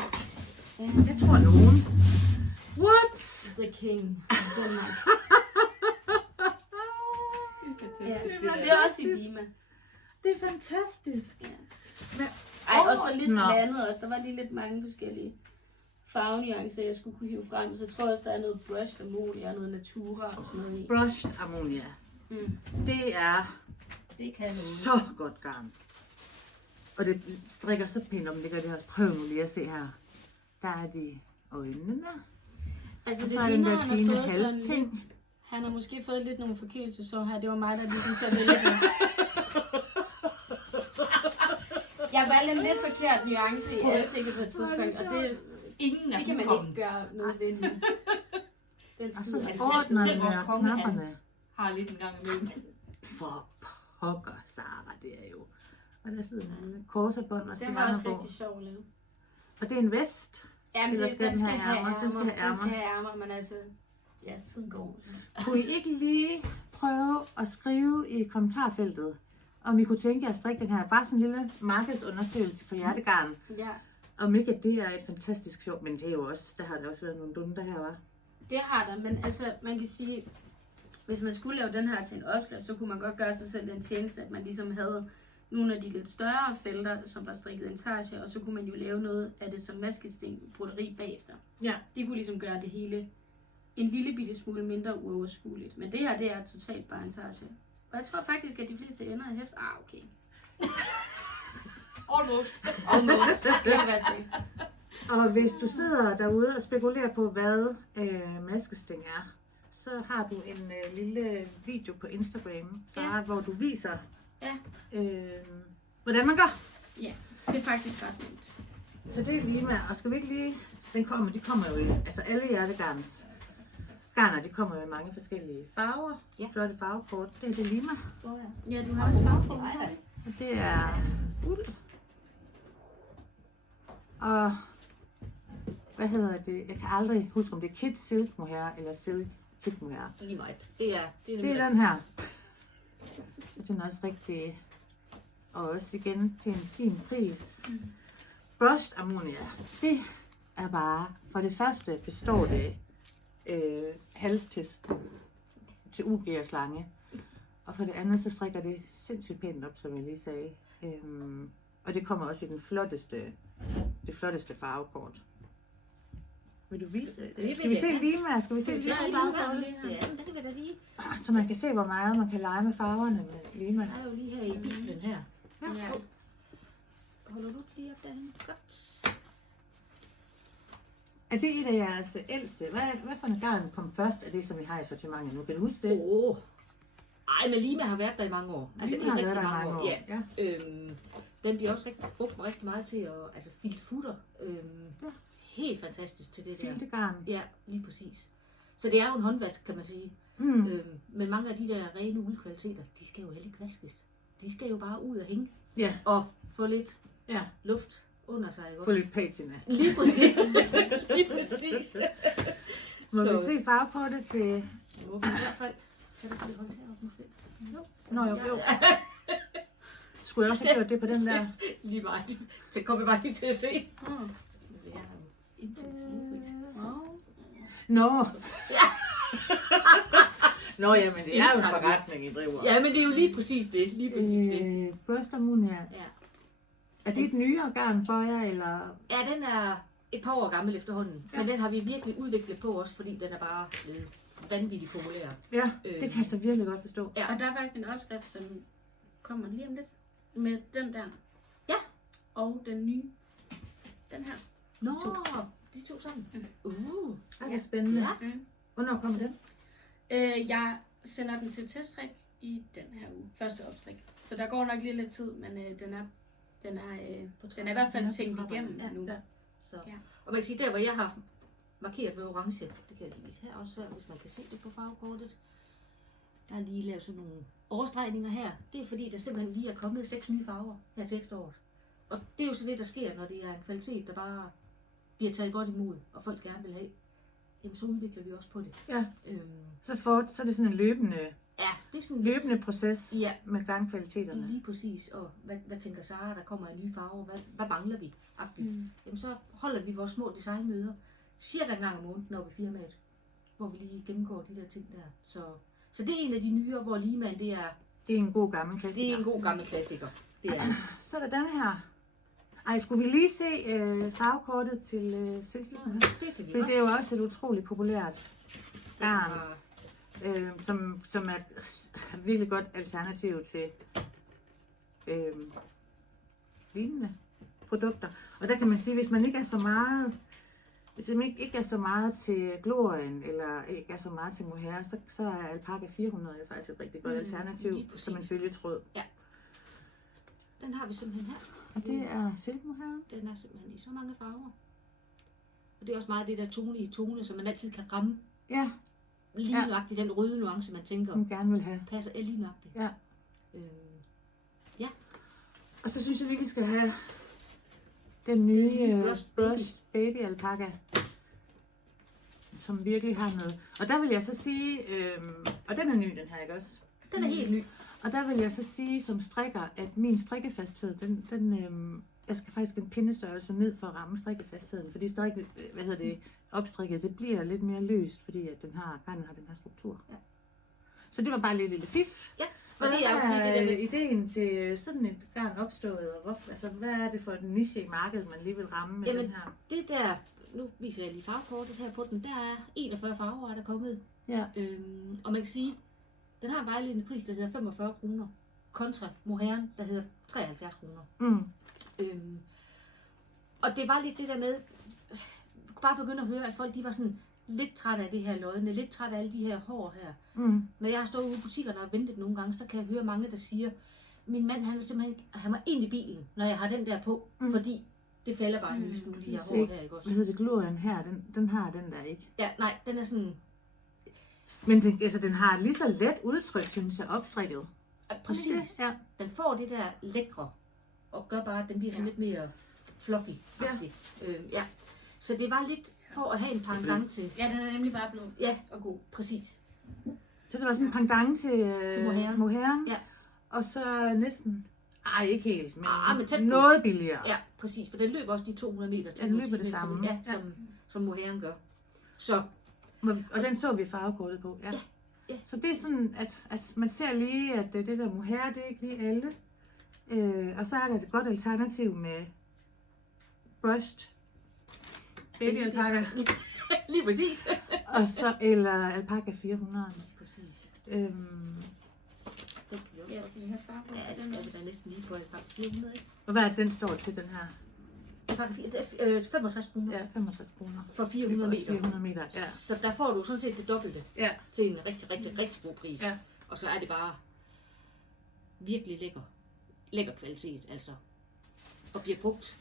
Jeg tror nogen. What? The King. Denmark. Det er også i Lima. Det er fantastisk. Ja. Men, og så lidt blandet også. Der var lige lidt mange forskellige farvenuancer, jeg skulle kunne hive frem. Så jeg tror også, der er noget brushed ammonia og noget natura og sådan noget i. Brushed ammonia. Det er så godt garn. Og det strikker så pænt, om det gør det her. Prøv nu lige at se her. Der er de øjnene. Altså og det så er den ligner, der han har fine fået sådan halsting. lidt, han har måske fået lidt nogle forkølelsesår her. Det var mig, der lige kom til at vælge det. Jeg valgte en lidt forkert nuance i ansigtet på et tidspunkt, og det kan man ikke gøre noget ved nu. Den skider. Selv vores konge, han har lidt en gang imellem. For pokker, Sara, det er jo. Og der sidder en korsebånd og den var også rigtig sjov at lave. Og det er en vest. Ja, men den skal have ærmer. Den skal have ærmer, men altså, ja, tiden går. Kunne I ikke lige prøve at skrive i kommentarfeltet, om I kunne tænke jer at strikke den her, bare sådan en lille markedsundersøgelse for hjertegarn. Ja. Om ikke at det er et fantastisk sjov, men det er jo også, der har der også været nogle dunder her, var. Det har der, men altså, man kan sige, hvis man skulle lave den her til en opskrift, så kunne man godt gøre sig selv den tjeneste, at man ligesom havde nogle af de lidt større felter, som var strikket intarsia, og så kunne man jo lave noget af det som maskesten broderi bagefter. Ja. Det kunne ligesom gøre det hele en lille bitte smule mindre uoverskueligt. Men det her, det er totalt bare intarsia. Og jeg tror faktisk, at de fleste ender i hæft. Okay. Almost. Det kan være sige. Og hvis du sidder derude og spekulerer på, hvad maskesting er, så har du en lille video på Instagram, hvor du viser, hvordan man gør. Ja, det er faktisk ret nemt. Så det er Lima, og skal vi ikke lige, de kommer jo i, altså alle hjertegarns Garner, de kommer med mange forskellige farver. Ja. Flotte farvekort. Det er det Lima. Ja, du har også farve på. Og det er uld. Og hvad hedder det? Jeg kan aldrig huske, om det er Kid Silk Mohair eller Silk Kid Mohair. Lige meget. Det er Det er den her. Og den er også rigtig... Og også igen til en fin pris. Brushed ammonia. Det er bare... For det første består det halstest til UG og slange. Og for det andet så strikker det sindssygt pænt op, som jeg lige sagde. Og det kommer også i det flotteste farvekort. Vil du vise det? vil Skal vi jeg se gerne. Lima? Skal vi se Ja, Lima farvekortet? Ja, men det kan vi da lige. Så man kan se, hvor meget man kan lege med farverne med Lima. Jeg er jo lige her i bilen her. Ja. Holder du lige op derhen? Godt. Er det et af jeres ældste? Hvad for en garn kom først af det, som vi har i sortimentet nu? Kan du huske det? Ej, men Lima har været der i mange år. Altså Lima har i været rigtig der i mange år. Ja. Ja. Den bliver også brugt rigtig meget til at filte futter. Ja. Helt fantastisk til det der. Fint garn. Ja, lige præcis. Så det er jo en håndvask, kan man sige. Men mange af de der rene uldkvaliteter, de skal jo heller ikke vaskes. De skal jo bare ud og hænge. Ja. Og få lidt Ja. luft under sig. Ikke Få også? lidt patina. Lige præcis. Lige præcis. Må vi se farvekortet til... I hvert fald. Kan du lige holde heroppe måske? Nå jo. Skulle jeg også have gjort det på den der? Lige meget. Så kommer jeg bare lige til at se. Mm. Det er jo Wow. Nå. Ja. Nå, jamen det er jo en forretning, I driver. Ja, men det er jo lige præcis det. Lige præcis det. Brushed ammonia. Ja. Er det et nyere garn for jer, eller? Ja, den er et par år gammel efterhånden. Ja. Men den har vi virkelig udviklet på også, fordi den er bare blevet vanvittigt populær. Ja, det kan jeg så virkelig godt forstå. Ja. Og der er faktisk en opskrift, som kommer lige om lidt. Med den der. Ja. Og den nye. Den her. Nå, De to. sammen. Det er spændende. Ja. Mm. Hvornår kommer den? Jeg sender den til teststrik i den her uge. Første opstrik. Så der går nok lige lidt tid, men den er i hvert fald tænkt igennem Ja. nu. Ja. Så. Ja. Og man kan sige, der hvor jeg har markeret med orange, det kan jeg lige vise her også, hvis man kan se det på farvekortet. Der er lige lavet sådan nogle overstregninger her. Det er fordi, der simpelthen lige er kommet 6 nye farver her til efteråret. Og det er jo så det, der sker, når det er en kvalitet, der bare bliver taget godt imod, og folk gerne vil have. Jamen, så udvikler vi også på det. Ja. Så Så er det sådan en løbende det er sådan løbende proces Ja. med garnkvaliteterne. Lige præcis. Og hvad tænker Sara, der kommer af nye farver? Hvad mangler vi? Jamen, så holder vi vores små designmøder cirka en gang om måneden over ved firmaet, hvor vi lige gennemgår de der ting der. Så det er en af de nyere, hvor Liman, det er en god gammel klassiker. Det er en god gammel klassiker. Det er. Så er der den her. Ej, skulle vi lige se farvekortet til Silke? Det kan vi For godt. det er jo også et utroligt populært garn, som er et virkelig godt alternativ til lignende produkter. Og der kan man sige, hvis man ikke er så meget, hvis man ikke er så meget til Glorien, eller ikke er så meget til mohair, så er alpaca 400 jo faktisk et rigtig godt alternativ som en følgetråd. Ja. Den har vi simpelthen her. Og det er silkemohair. Den er simpelthen i så mange farver. Og det er også meget det der tone i tone, som man altid kan ramme. Ja. Lige nøjagtigt den røde nuance, man tænker, Man gerne vil have. passer lige nøjagtigt. Ja. Ja. Og så synes jeg lige, vi skal have den nye Brushed Baby Alpaca, som virkelig har noget. Og der vil jeg så sige, og den er ny, den her, ikke også? Den er helt ny. Og der vil jeg så sige som strikker, at min strikkefasthed, jeg skal faktisk en pindestørrelse ned for at ramme strikkefastheden, fordi opstrikket, det bliver lidt mere løst, fordi at garnet har den her struktur. Ja. Så det var bare lidt lille fif. Ja. Og det er jo fordi, det der med- ideen til sådan et garn opstået, og hvad er det for en niche i markedet, man lige vil ramme med den her? Det der, nu viser jeg lige farvekortet her på den, der er 41 farver, der er kommet. Ja. Og man kan sige, den har en vejledende pris, der hedder 45 kroner, kontra mohairen, der hedder 73 kroner. Og det var lidt det der med, bare begynde at høre, at folk de var sådan lidt trætte af det her lodne, lidt trætte af alle de her hår her. Når jeg har stået ude i butikkerne og ventet nogle gange, så kan jeg høre mange, der siger, min mand han var ind i bilen, når jeg har den der på, fordi det falder bare en lille smule, de her hår her, ikke også? Hvad hedder det, Glorien her, den har den der ikke. Ja, nej, den er sådan, Men den har lige så let udtryk, synes jeg, opstrikket. Ja, præcis. Ja. Den får det der lækre, og gør bare, at den bliver sådan lidt mere fluffy. Ja. Så det var lidt for at have en pendant til. Ja, den er nemlig bare blå. Ja, Og god. præcis. Så det var sådan en pendant til mohairen. Ja. Og så næsten, ikke helt, men tæt på. noget billigere. Ja, præcis. For den løber også de 200 meter. Den løber det samme. Ja, som mohairen gør. Så. Og den så vi farvekortet på. Ja. Ja. Så det er sådan, at man ser lige, at det der mohair, det er ikke lige alle. Og så er der et godt alternativ med brushed baby alpaca. Lige præcis. Og så, eller alpaca 400. Præcis. Ja, skal vi have farve? Ja, det skal vi da næsten lige på alpaca 400, ikke? Og hvad er den står til, den her? Det er 65 kroner. Ja, 65 kroner. For 400 meter. 400 meter, ja. Så der får du sådan set det dobbelte til en rigtig, rigtig, rigtig god pris. Ja. Og så er det bare virkelig lækker kvalitet, altså. Og bliver brugt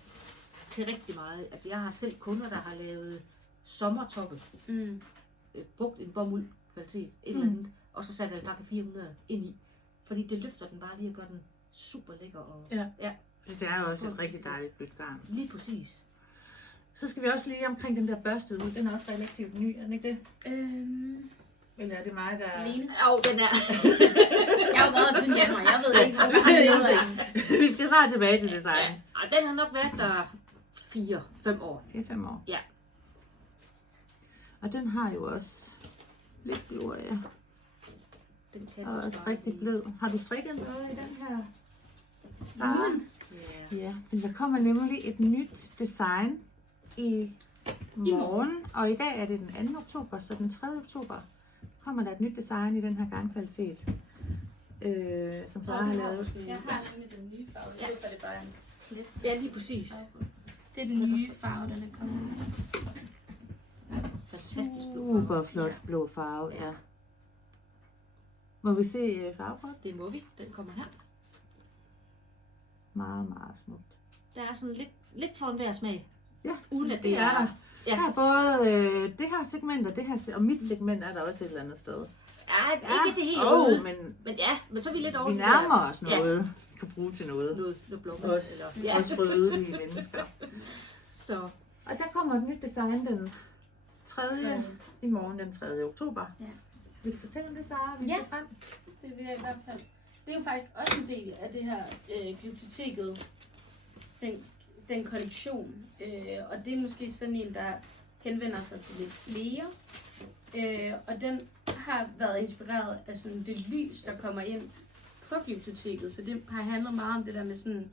til rigtig meget. Altså jeg har selv kunder, der har lavet sommertoppe. Brugt en bomuld kvalitet, et eller andet. Og så satte jeg bare 400 ind i. Fordi det løfter den bare lige og gør den super lækker. Og, ja. Det er jo også et rigtig dejligt blødt garn. Lige præcis. Så skal vi også lige omkring den der børste ud. Den er også relativt ny, er den ikke det? Eller er det mig, der... Lene? Jo, den er. Jeg har været siden januar, jeg ved ikke, hvor meget Vi skal snart tilbage til design. Ja, den har nok været der 4-5 år. 4-5 år. Ja. Og den har jo også lidt glorie. Den kan Og også bare rigtig lige- blød. Har du strikket noget i den her? Sara? Ja. Ja, men der kommer nemlig et nyt design i morgen. Og i dag er det den 2. oktober, så den 3. oktober kommer der et nyt design i den her garnkvalitet. Som Sara har lavet. Jeg har nemlig den nye farve. Jeg ved, det bare er lidt. Ja, lige præcis. Det er den nye farve, den er kommet med. Fantastisk blå. Super flot blå farve, ja. Må vi se farvekort? Det må vi. Den kommer her. Meget, meget smukt. Der er sådan lidt for enhver smag. Ja, Uden at det er der. Ja. Der er både det her segment og det her, og mit segment er der også et eller andet sted. Ja, ikke det helt røde. Men så er vi lidt over vi det der. nærmer os noget, vi kan bruge til noget. Noget blommer. Også røde mennesker. Så. Og der kommer et nyt design den 3. i morgen, den 3. oktober. Ja. Vil du fortælle om det, Sara? Vi skal frem. Det vil jeg i hvert fald. Det er jo faktisk også en del af det her glyptoteket, den kollektion. Og det er måske sådan en, der henvender sig til lidt flere. Og den har været inspireret af sådan det lys, der kommer ind på glyptoteket. Så det har handlet meget om det der med sådan,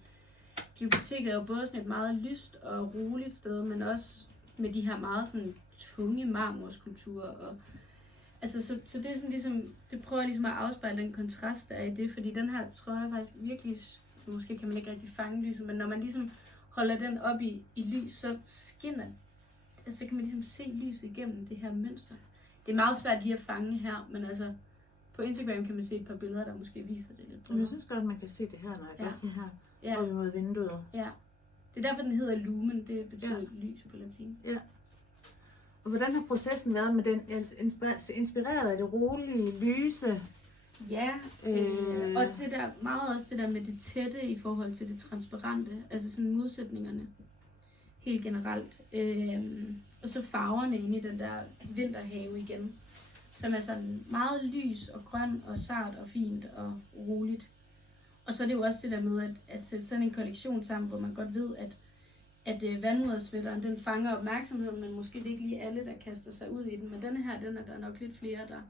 glyptoteket er jo både sådan et meget lyst og roligt sted, men også med de her meget sådan tunge marmorskulpturer. Og altså, så det er sådan ligesom, det prøver ligesom at afspejle den kontrast, der er i det, fordi den her trøje faktisk virkelig, måske kan man ikke rigtig fange lyset, men når man ligesom holder den op i lys, så skinner, altså så kan man ligesom se lyset igennem det her mønster. Det er meget svært lige at fange her, men altså på Instagram kan man se et par billeder, der måske viser det lidt. Jeg synes godt, man kan se det her, når jeg gør sådan her, op imod vinduet. Ja, det er derfor, den hedder lumen, det betyder lys på latin. Ja. Og hvordan har processen været med den, inspireret af det rolige, lyse? Ja, og det der, meget også det der med det tætte i forhold til det transparente, altså sådan modsætningerne, helt generelt. Og så farverne inde i den der vinterhave igen, som er sådan meget lys og grøn og sart og fint og roligt. Og så er det jo også det der med at sætte sådan en kollektion sammen, hvor man godt ved, at vandmodersvætteren, den fanger opmærksomheden, men måske det er ikke lige alle, der kaster sig ud i den. Men denne her, den er der nok lidt flere, der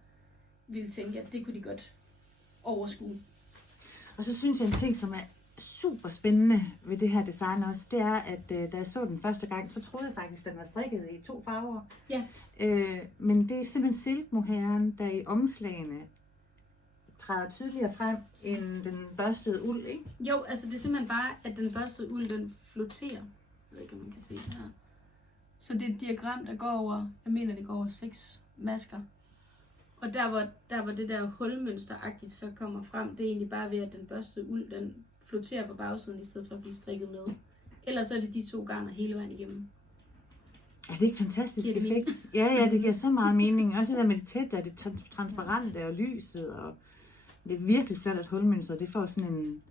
ville tænke, at det kunne de godt overskue. Og så synes jeg en ting, som er super spændende ved det her design også, det er, at da jeg så den første gang, så troede jeg faktisk, at den var strikket i 2 farver. Ja. Men det er simpelthen silkmohairen, der i omslagene træder tydeligere frem end den børstede uld, ikke? Jo, altså det er simpelthen bare, at den børstede uld, den floterer. Jeg ved ikke, om man kan se det her. Så det er et diagram, der går over, jeg mener, det går over 6 masker. Og der hvor det der hulmønsteragtigt så kommer frem, det er egentlig bare ved, at den børstede uld, den floterer på bagsiden, i stedet for at blive strikket med. Ellers så er det de 2 garner hele vejen igennem. Er det ikke fantastisk Giver det effekt? Ja, det giver så meget mening. Også det der med det tætte, og det transparente og lyset, og det er virkelig flot at hulmønster. Det får sådan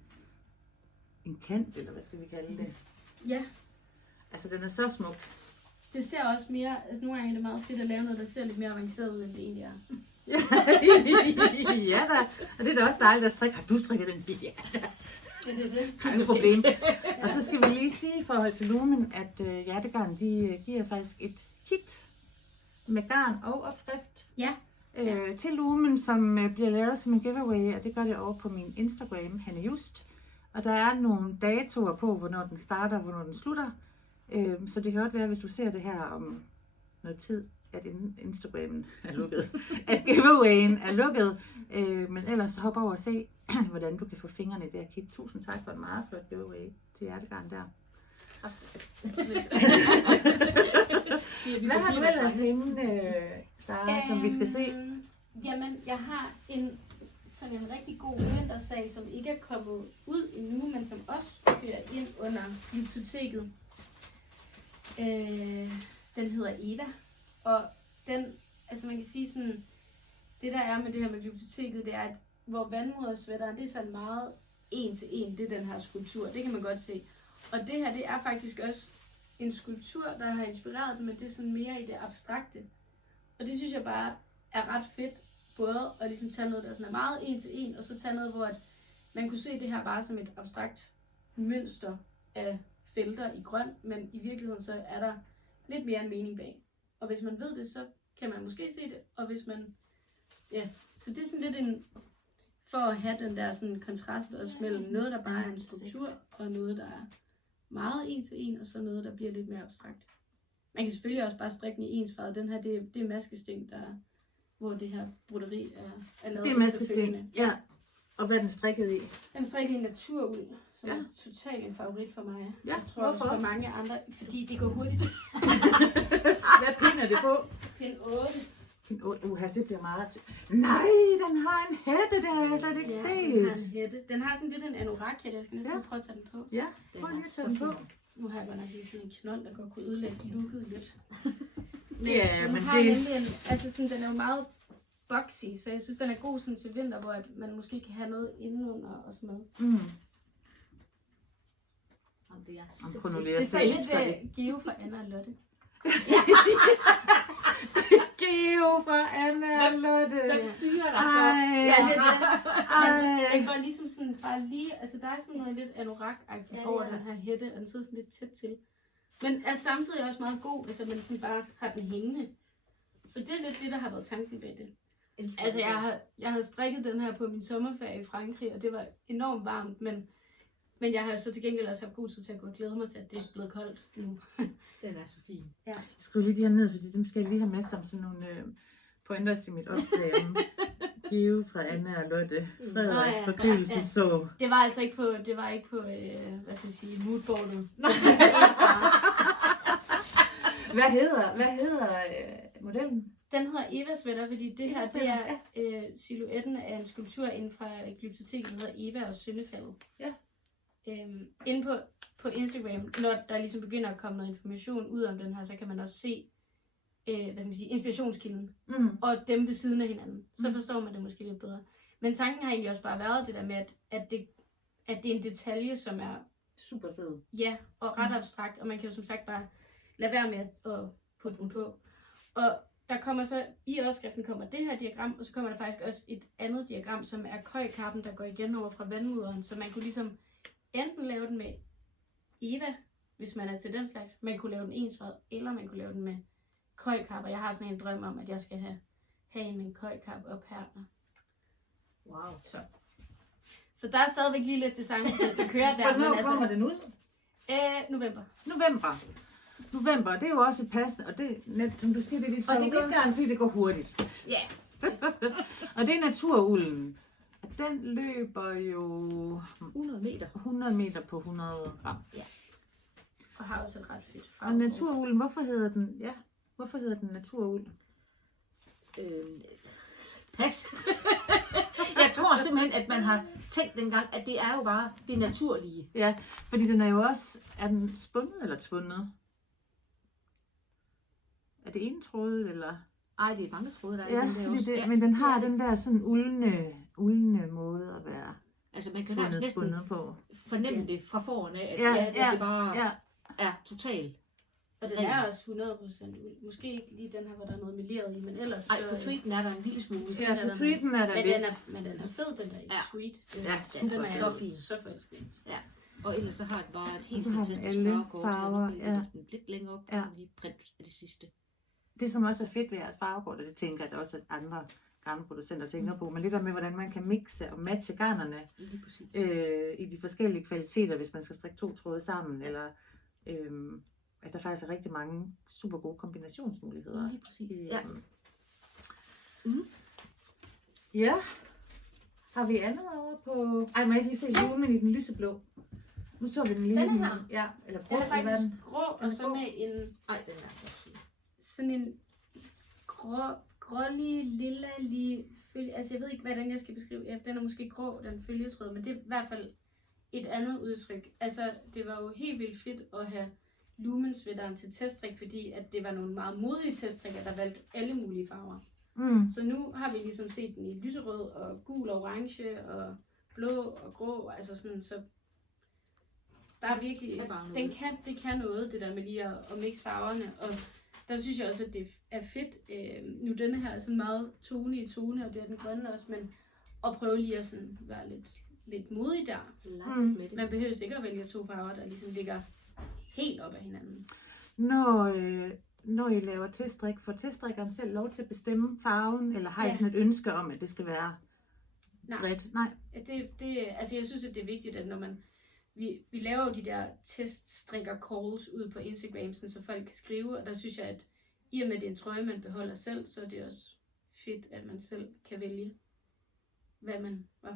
en kant, eller hvad skal vi kalde det? Ja, Altså, den er så smuk. det ser også mere, altså nogle gange er det meget fedt at lave noget, der ser lidt mere avanceret ud, end det egentlig er. Ja da, og det er da også dejligt at strikke. Har du strikket den? Ja, Ja, det er det. ingen problem. Og så skal vi lige sige i forhold til Lumen, at Hjertegarn, de giver faktisk et kit med garn og opskrift Ja. til Lumen, som bliver lavet som en giveaway, og det gør det over på min Instagram, Hanne Just. Og der er nogle datoer på, hvornår den starter og hvornår den slutter. Så det kan godt være, hvis du ser det her om noget tid, at Instagramen er lukket, at giveawayen er lukket. Men ellers hop over og se, hvordan du kan få fingrene i det her kit. Tusind tak for et meget flot giveaway til Hjertegarn der. Hvad har du ellers inde, Sara, som vi skal se? Jamen, jeg har sådan en rigtig god vintersag, som ikke er kommet ud endnu, men som også bliver ind under biblioteket. Den hedder Eva, og den, altså man kan sige sådan, det der er med det her med biblioteket, det er, at hvor vandmodersvætteren, det er sådan meget en til en, det er den her skulptur, det kan man godt se. Og det her, det er faktisk også en skulptur, der har inspireret dem, men det er sådan mere i det abstrakte. Og det synes jeg bare er ret fedt, både at ligesom tage noget, der sådan er meget en til en, og så tage noget, hvor at man kunne se det her bare som et abstrakt mønster af felter i grøn, men i virkeligheden så er der lidt mere en mening bag. Og hvis man ved det, så kan man måske se det, og hvis man, ja, så det er sådan lidt en, for at have den der sådan kontrast også mellem noget, der bare er en struktur, og noget, der er meget en til en, og så noget, der bliver lidt mere abstrakt. Man kan selvfølgelig også bare strikke den i ensfarvet. Den her, det er maskesten, hvor det her broderi er lavet. Det er maskesten, ja. Og hvad er den strikket i? Den er strikket i naturuld, som Ja. er totalt en favorit for mig. Ja, jeg tror også hvorfor? for mange andre, fordi det går hurtigt. Hvad pind er det på? Pind 8. Pind 8. Det bliver meget... Nej, den har en hætte, det har jeg slet ikke Den har set. en hætte. Den har sådan lidt en anorak-hætte. Jeg skal næsten lige prøve at tage den på. Ja, prøv lige at tage den på. Nu har jeg godt nok lige sådan en knold, der godt kunne ødelægge looket lidt. Ja, den men har det... nemlig en, altså sådan, den er jo meget boxy, så jeg synes, den er god sådan til vinter, hvor at man måske kan have noget indenunder og sådan noget. Mm. Prøv nu lige Det at er så se. lidt Geo fra Anna og Lotte. Geo for Anna og Lotte. Hvem styrer dig så? Ej, Ja, det er det. ej. Den går ligesom sådan bare lige, altså der er sådan noget lidt anorak-agtigt Ja, over ja. den her hætte, og den sidder sådan lidt tæt til. Men er samtidig også meget god, hvis man sådan bare har den hængende. Så det er lidt det, der har været tanken bag det. Altså jeg har strikket den her på min sommerferie i Frankrig, og det var enormt varmt, men jeg har så til gengæld også haft god tid til at gå og glæde mig til, at det er blevet koldt nu. Den er så fin. Jeg skriver lige de her ned, fordi dem skal jeg lige have med som sådan nogle pointer til mit opslag om Geo fra Anna og Lotte. Frederiks forkølelse så. Det var altså ikke på, hvad skal vi sige, moodboardet. Hvad hedder modellen? Den hedder Eva Sweater, fordi det her, det er silhuetten af en skulptur inden fra glyptoteket, der hedder Eva og Syndefaldet. Ja. Inde på Instagram, når der ligesom begynder at komme noget information ud om den her, så kan man også se, hvad skal man sige, inspirationskilden, og dem ved siden af hinanden. Så forstår man det måske lidt bedre. Men tanken har egentlig også bare været det der med, at det er en detalje, som er Super fed. ja, og ret abstrakt, og man kan jo som sagt bare lade være med at putte den på. Og der kommer så, i opskriften kommer det her diagram, og så kommer der faktisk også et andet diagram, som er køjkappen, der går igen over fra vandmoderen, så man kunne ligesom enten lave den med Eva, hvis man er til den slags, man kunne lave den ensfarvet, eller man kunne lave den med køjkap, og jeg har sådan en drøm om, at jeg skal have en med en køjkap op her. Wow. Så der er stadigvæk lige lidt designproces, der kører der. Hvornår kommer den ud? November. November, det er jo også et passende, og det, som du siger, det er dit favoritgarn, fordi det går hurtigt. Ja. Og det er naturulden. Og den løber jo 100 meter. 100 meter på 100 gram. Og har også et ret fedt Og farve. naturulden, hvorfor hedder den naturuld? Pas. Jeg tror simpelthen, at man har tænkt dengang, at det er jo bare det naturlige. Ja, fordi den er jo også, er den spundet eller tvundet? Er det entrådet, eller? Ej, det er mange tråde, der er i Ja, den der fordi også. det, men den har det er det. den der sådan uldne måde at være Altså man kan nærmest næsten bundet på. fornemme det fra foran af, at, Ja, det bare ja. er totalt. Og den er også 100% uld. Måske ikke lige den her, hvor der er noget meleret i, men ellers Ej, på tweeten er der en lille smule. Ja, på tweeten er der men lidt. men den er fed, den der tweet. Ja, Den super er fed. så fin. Så forelsket. Og ellers så har den bare et helt så har den fantastisk alle farvekort. farver, ja. Lidt længere op, Ja. lige print af det sidste. Det, som også er fedt ved jeres farvekort, og det tænker jeg at også, at andre gamle producenter tænker på, men det der med, hvordan man kan mixe og matche garnerne Lige præcis. i de forskellige kvaliteter, hvis man skal strikke 2 tråde sammen, eller at der faktisk er rigtig mange super gode kombinationsmuligheder. Lige præcis. i, Ja. Ja. Har vi andet over på... Ej, må jeg ikke lige se lumen i den lyseblå? Nu så vi den lige. Den her? Ja, eller grå. Den er eller hvad faktisk den- grå, og Den er så grå. med en Ej, den er så fin. sådan en grålig, lilla-lig følge. Altså jeg ved ikke, hvordan jeg skal beskrive. Ja, den er måske grå, den følgetråd, men det er i hvert fald et andet udtryk. Altså det var jo helt vildt fedt at have lumensvætteren til teststrik, fordi at det var nogle meget modige teststrikker, der valgte alle mulige farver. Mm. Så nu har vi ligesom set den i lyserød og gul og orange og blå og grå, altså sådan, så der er virkelig, Der er bare noget. det kan noget, det der med lige at mixe farverne, og der synes jeg også, at det er fedt, nu denne her er sådan meget tone i tone, og det er den grønne også, men at prøve lige at sådan være lidt modig der. Lege Mm. lidt med det. Man behøver ikke at vælge 2 farver, der ligesom ligger helt op ad hinanden. Når I laver teststrik, får teststrikkeren selv lov til at bestemme farven, eller har I Ja. sådan et ønske om, at det skal være Nej. bredt? Nej. Altså jeg synes, at det er vigtigt, at når man vi laver jo de der teststrikker calls ud på Instagram, så folk kan skrive, og der synes jeg, at i og med det er en trøje, man beholder selv, så er det også fedt, at man selv kan vælge, hvad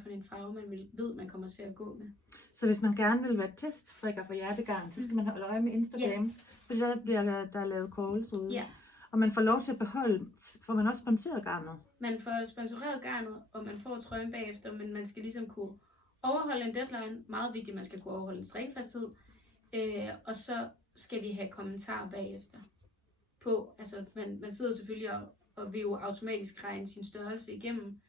for en farve man ved, man kommer til at gå med. Så hvis man gerne vil være teststrikker for hjertegarn, så skal man holde øje med Instagram, fordi der bliver der lavet calls ude. Ja. Og man får lov til at beholde, får man også sponsoreret garnet. Man får sponsoreret garnet, og man får trøjen bagefter, men man skal ligesom kunne overholde en deadline. Meget vigtigt, man skal kunne overholde en strikkefasthed. Og så skal vi have kommentarer bagefter. Altså, man sidder selvfølgelig og vil jo automatisk regne sin størrelse igennem,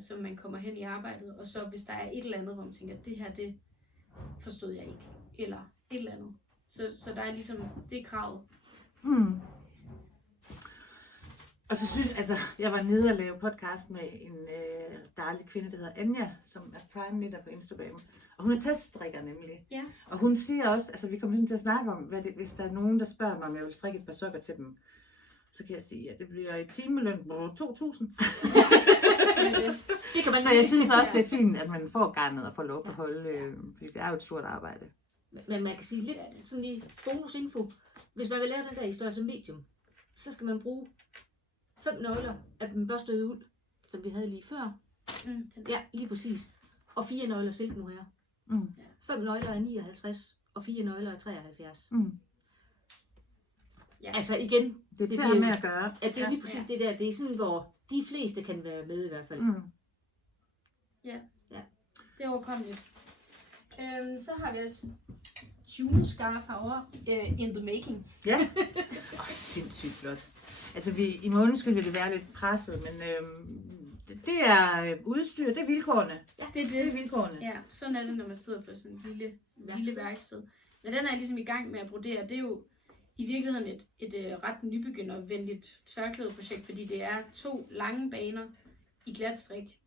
så man kommer hen i arbejdet. Og så hvis der er et eller andet, hvor man tænker, at det her, det forstod jeg ikke. Eller et eller andet. Så der er ligesom, det er kravet. Mm. Og så synes jeg var nede og lave podcast med en dejlig kvinde, der hedder Anja, som er prime knitter på Instagram. Og hun er teststrikker nemlig. Ja. Og hun siger også, altså vi kommer sådan til at snakke om, hvis der er nogen, der spørger mig, om jeg vil strikke et par sokker til dem, så kan jeg sige, at det bliver i timeløn på 2.000. Det kan man Så jeg synes også, det er fint, at man får garnet og får lov at holde, fordi det er jo et stort arbejde. Men man kan sige lidt sådan lige bonusinfo. Hvis man vil lave den der i størrelse medium, så skal man bruge 5 nøgler af den børstede uld, som vi havde lige før. Ja, lige præcis. Og 4 nøgler silk nu her. Mm. 5 nøgler er 59, og 4 nøgler er 73. Mm. Ja. Altså igen, Det er til bliver med jo- at gøre. at det er lige præcis det der, det er sådan, hvor de fleste kan være med i hvert fald. Mm. Det er overkommeligt. Så har vi også June Scarf herovre, in the making. Ja. Sindssygt flot. Altså I må undskylde, at det er lidt presset, men det er udstyr, det er vilkårene. Ja, det er Det er det. vilkårene. Ja, sådan er det, når man sidder på sådan et lille værksted. Men den er ligesom i gang med at brodere. Det er jo i virkeligheden et ret nybegyndervenligt tørklædeprojekt, fordi det er 2 lange baner i glatstrik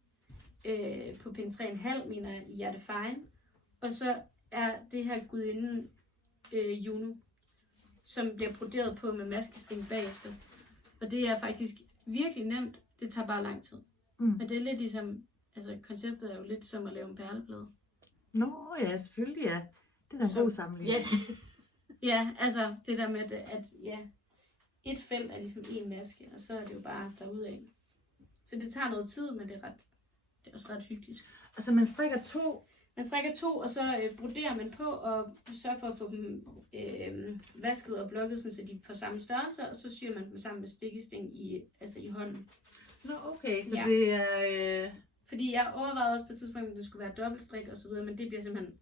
på pind 3,5, mener jeg, i hjertefine. Og så er det her gudinden Juno, som bliver broderet på med maskesting bagefter. Og det er faktisk virkelig nemt. Det tager bare lang tid. Mm. Men det er lidt ligesom, altså konceptet er jo lidt som at lave en perleplade. Nå ja, selvfølgelig ja. Det er da en Så- god sammenligning. Ja, Ja, altså det der med, at ja, et felt er ligesom en maske, og så er det jo bare derudad. Så det tager noget tid, men det er også ret hyggeligt. Altså man strikker 2. Man strikker 2, og så broderer man på, og sørger for at få dem vasket og blokket, så de får samme størrelse, og så syr man dem sammen med stikkesting i hånden. Nå okay, så Ja. det er... Fordi jeg overvejede også på et tidspunkt, at det skulle være dobbeltstrik og så videre, men det bliver simpelthen,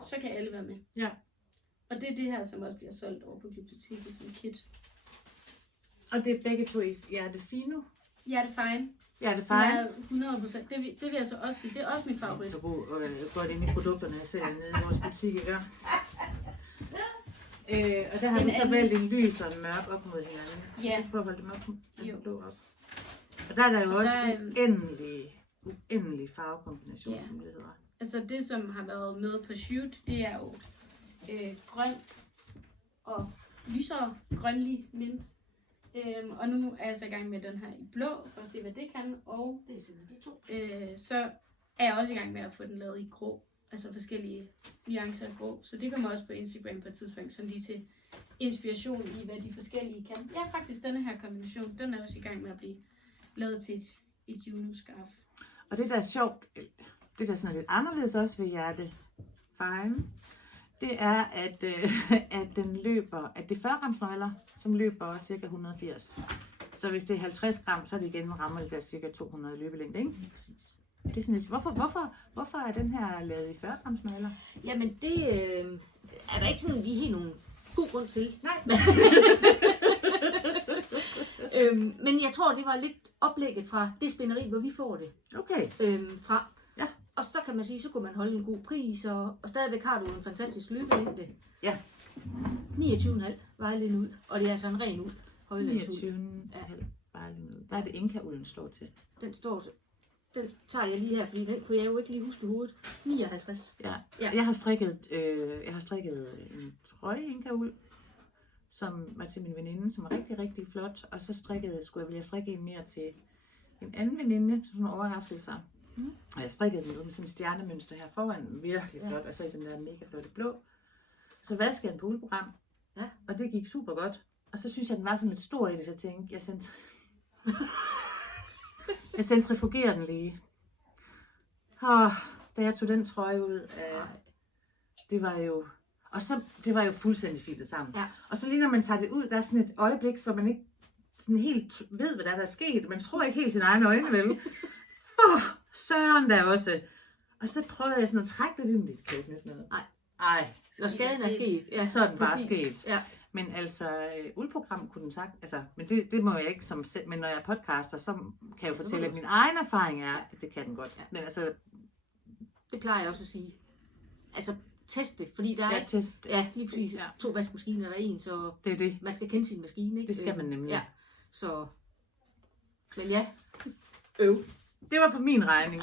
så kan alle være med. Ja. Og det er det her, som også bliver solgt over på Glyptoteket som kit. Og det er begge to i Hjertefino. Hjertefine. Hjertefine. Som er 100%. Det vil jeg så også sige. Det er også min favorit. Så godt ind i produkterne, jeg ser nede i vores butik, ikke? Og der har vi så valgt en lys og en mørk op mod hinanden. Ja. Prøv at holde dem op. Jo. Op. Og der er der jo Og også der er uendelige farvekombinationsmuligheder. Ja. Altså det, som har været med på shoot, det er jo grøn og lysere grønlig mint. Og nu er jeg så i gang med den her i blå, for at se, hvad det kan. Og Det er simpelthen de to. så er jeg også i gang med at få den lavet i grå. Altså forskellige nuancer af grå. Så det kommer også på Instagram på et tidspunkt, sådan lige til inspiration i, hvad de forskellige kan. Ja, faktisk denne her kombination, den er også i gang med at blive lavet til et Juno-scarf. Og det der er sjovt, det der er sådan lidt anderledes også ved Hjertefine, det er, at den løber, at det er 40 grams nøgler, som løber cirka 180. Så hvis det er 50 gram, så er det igen rammer det der cirka 200 løbelængde, ikke? Det er sådan lidt, hvorfor er den her lavet i 40 grams nøgler? Jamen det er der ikke sådan lige helt nogen god grund til. Nej. Men jeg tror, det var lidt oplægget fra det spænderi, hvor vi får det Okay. fra. Ja. Og så kan man sige, så kunne man holde en god pris, og stadigvæk har du en fantastisk løbelængde. Ja. 29,5 vejledende ud, og det er altså en ren uld. Højlandsuld. 29,5 bare lige nu. Hvad er det Inka-ulden står til? Den tager jeg lige her, fordi den kunne jeg jo ikke lige huske i hovedet. 59. Ja. Ja. Jeg har strikket en trøje Inka-uld, som var til min veninde, som var rigtig, rigtig flot. Og så skulle jeg strikke en mere til en anden veninde, som nogle overraskelser. Mm. Og jeg strikkede den ud med sådan en stjernemønster her foran, virkelig flot, og så i den der mega flotte blå. Så vaskede jeg den på uldprogram, Ja. og det gik super godt. Og så synes jeg, den var sådan lidt stor i det, så jeg tænkte, jeg centrifugerer den lige. Da jeg tog den trøje ud af, det var jo fuldstændig fittet sammen. Ja. Og så lige når man tager det ud, der er sådan et øjeblik, hvor man ikke sådan helt ved, hvad der er sket. Man tror ikke helt sine egne øjne, vel? Søren der også. Og så prøvede jeg sådan at trække lidt ind, det kan ikke noget. Nej. Ej. Og skaden er sket. Ja, så er den bare præcis. sket. Ja. Men altså, uldprogram kunne den sagt, altså, men det må jeg ikke som selv, men når jeg podcaster, så kan jeg jo fortælle, at min egen erfaring er, at det kan den godt. Ja. Men altså, Det plejer jeg også at sige. Altså, test det, fordi der er jeg test. ja, lige præcis Ja. 2 vaskemaskiner, der er en, så Det er det. man skal kende sin maskine, ikke? Det skal man nemlig. Ja, så... Men ja, Det var på min regning.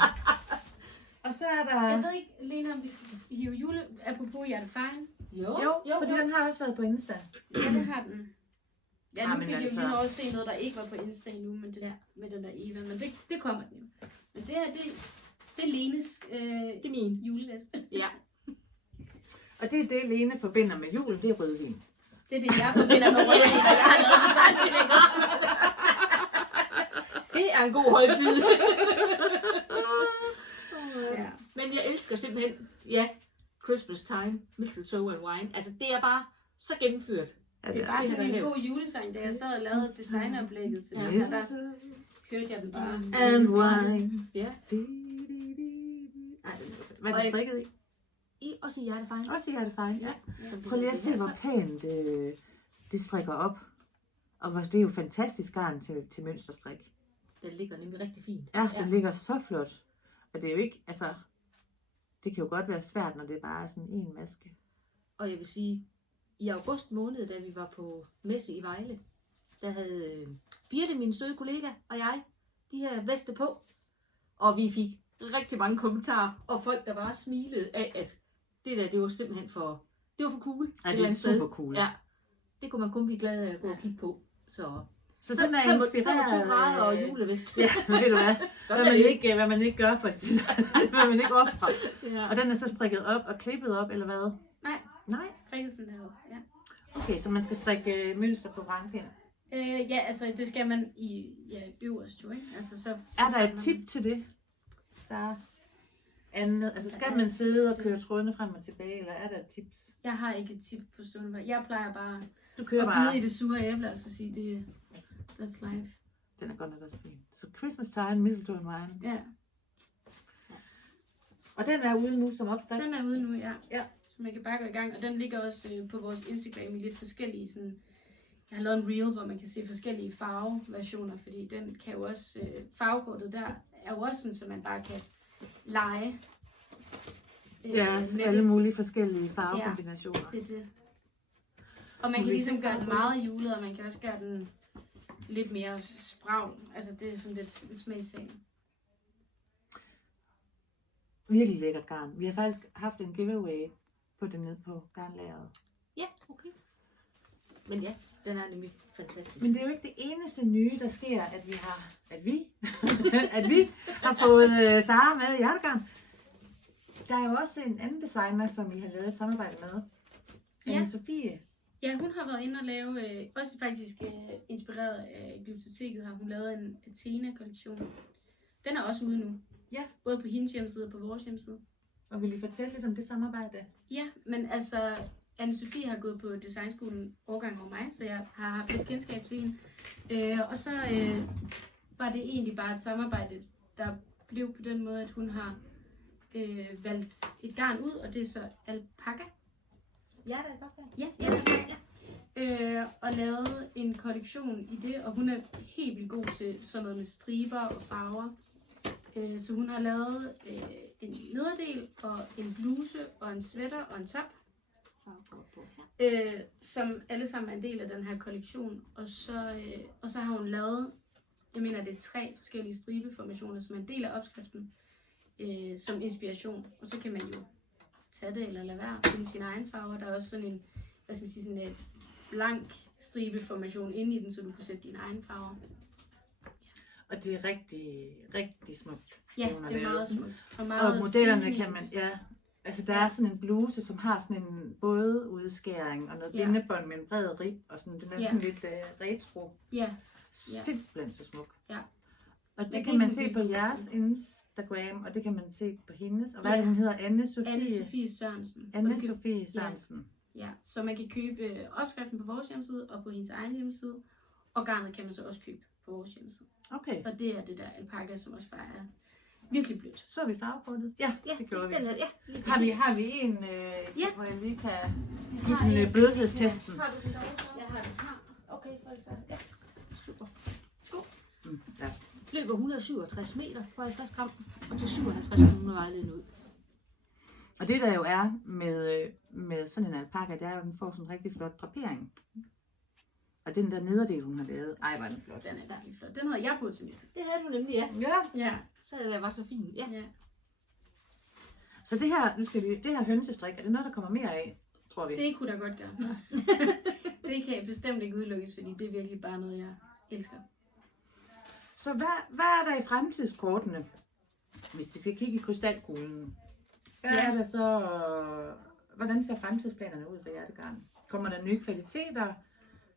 Og så er der... Jeg ved ikke, Lena, om vi skal hive apropos Hjertefine. Jo, fordi den har også været på Insta. Ja, det har den. Ja, nu men fik jeg jo altså- lige noget at se noget, der ikke var på Insta endnu, men det der, med den der Eva, men det kommer den jo. Men det her, det er Lenes det er min. juleliste. Ja. Og det er det, Lene forbinder med julen, det er rødvin. Det er det, jeg forbinder med rødvin, og jeg har lavet design. Det er en god holdtid. Ja. Men jeg elsker simpelthen, ja, Christmas time, mistletoe and wine. Altså, det er bare så gennemført. Ja, Det er bare det sådan er en det. god julesang, da jeg sad og lavede designoplægget til Ja. den her, der hørte jeg den bare. And wine. Ja. Ej, hvad er Og det strikket i? Også i hjertefejl. Også i Hjertefejl. Ja. Prøv lige at se, hvor pænt det strikker op. Og det er jo fantastisk garn til mønsterstrik. Den ligger nemlig rigtig fint. Ja, den ligger så flot. Og det er jo ikke, altså, det kan jo godt være svært, når det er bare sådan en maske. Og jeg vil sige, i august måned, da vi var på messe i Vejle, der havde Birte, min søde kollega, og jeg, de her veste på. Og vi fik rigtig mange kommentarer, og folk, der bare smilede af, at det var simpelthen for cool. Ja, et det eller er andet sted. super cool. Ja, det kunne man kun blive glad af at gå og kigge på. Så den er 25 inspireret grader og julevest. Ja, ved du hvad? Hvad man ikke gør for sit, hvad man ikke offrer. Ja. Og den er så strikket op og klippet op, eller hvad? Nej. Strikket sådan der op, ja. Okay, så man skal strikke mønster på vrangpind. Ja, altså det skal man i øverst jo, ikke? Altså, så Er der samler et man- tip til det? Der andet, altså skal man sidde og køre trådene frem og tilbage, eller er der et tips? Jeg har ikke et tip på stående fod. Jeg plejer bare Du kører at bare. bide i det sure æble, og så sige, det that's life. Den er godt nok også fin. Så Christmas time, mistletoe and wine. Ja. Og den er ude nu som opskrift? Den er ude nu, ja. Ja. Så man kan bare gå i gang. Og den ligger også på vores Instagram i lidt forskellige sådan... Jeg har lavet en reel, hvor man kan se forskellige farveversioner, fordi den kan jo også... farvekortet der er jo også sådan, så man bare kan lege. Ja, med alle det. mulige forskellige farvekombinationer. Det er det. Og man kan ligesom gøre den meget julet, og man kan også gøre den lidt mere spravl. Altså det er sådan lidt en smagssag. Virkelig lækkert garn. Vi har faktisk haft en giveaway på det nede på garnlageret. Ja, okay. Men ja, den er nemlig fantastisk. Men det er jo ikke det eneste nye, der sker, at vi har fået Sara med i hjertegarn. Der er jo også en anden designer, som vi har lavet et samarbejde med. Ja. Sofie. Ja, hun har været inde og lave, også faktisk inspireret af Glyptoteket, har hun lavet en Athena-kollektion. Den er også ude nu. Ja. Både på hendes hjemmeside og på vores hjemmeside. Og vil I fortælle lidt om det samarbejde? Ja, men altså, Anne-Sophie har gået på designskolen årgang med mig, så jeg har haft lidt kendskab til hende. Og så var det egentlig bare et samarbejde, der blev på den måde, at hun har valgt et garn ud, og det er så alpaca. Ja, det er godt. Ja. Og lavet en kollektion i det, og hun er helt vildt god til sådan noget med striber og farver. Så hun har lavet en nederdel og en bluse og en sweater og en top, som alle sammen er en del af den her kollektion. Og så har hun lavet, jeg mener det er 3 forskellige stribeformationer, som er en del af opskriften, som inspiration. Og så kan man jo tage det eller lade være, finde sine egne farver. Der er også sådan en, hvad skal man sige, sådan en blank stribeformation inde i den, så du kan sætte dine egne farver. Og det er rigtig, rigtig smukt. Ja, hun har det er lavet. meget smukt. Og, meget Og modellerne feminint. kan man, ja. Altså der er sådan en bluse, som har sådan en både udskæring og noget bindebånd med en bred rib, og sådan, den er sådan lidt retro. Ja. Simpelthen så smuk. Ja. Og det Jeg kan kan man ikke se lide på den jeres bluse. Instagram, og det kan man se på hendes. Og hvad er Ja. det, hun hedder? Anne-Sophie Anne-Sophie Sørensen. Anne-Sophie Sørensen. Ja, så man kan købe opskriften på vores hjemmeside og på hendes egen hjemmeside. Og garnet kan man så også købe på vores hjemmeside. Okay, Og det er det der alpaca, som også bare er virkelig blødt. så er vi farvekortet. Ja, det gjorde vi. Den her, ja, lige Har vi en, Ja. hvor jeg lige kan har give den en. blødhedstesten? Har du den derovre? Jeg har den her. Okay, så. Ja, super. Ja. Løber 167 meter på 50 gram, og til 57 kroner vejleden ud. Og det der jo er med sådan en alpaca, det er jo, at den får sådan en rigtig flot drapering. Og den der nederdel, hun har lavet, ej, var den flot. Den er virkelig flot. Den havde jeg på til Nisse. Det havde du nemlig, ja. Ja. Ja. Så det var så fint, ja. Ja. Så det her, det her hønsestrik, er det noget, der kommer mere af, tror vi? Det kunne da godt gøre. Det kan jeg bestemt ikke udelukkes, fordi det er virkelig bare noget, jeg elsker. Så hvad er der i fremtidskortene, hvis vi skal kigge i krystalkuglen? Hvad er der så, hvordan ser fremtidsplanerne ud for hjertegarn? Kommer der nye kvaliteter?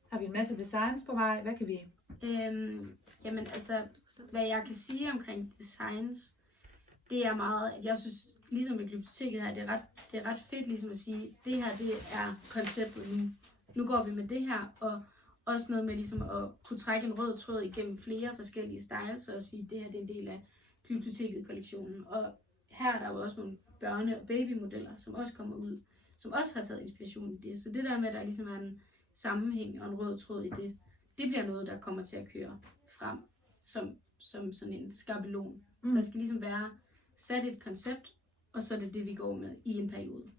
Har vi en masse designs på vej? Hvad kan vi? Jamen altså, hvad jeg kan sige omkring designs, det er meget, at jeg synes, ligesom med Glyptoteket her, det er ret fedt ligesom at sige, det her, det er konceptet nu. Nu går vi med det her, og også noget med ligesom at kunne trække en rød tråd igennem flere forskellige styles, og sige, det her det er en del af Glyptoteket-kollektionen. Og her er der jo også nogle børne- og babymodeller, som også kommer ud, som også har taget inspiration i det. Så det der med, at der ligesom er en sammenhæng og en rød tråd i det, det bliver noget, der kommer til at køre frem som sådan en skabelon. Der skal ligesom være sat et koncept, og så er det det, vi går med i en periode.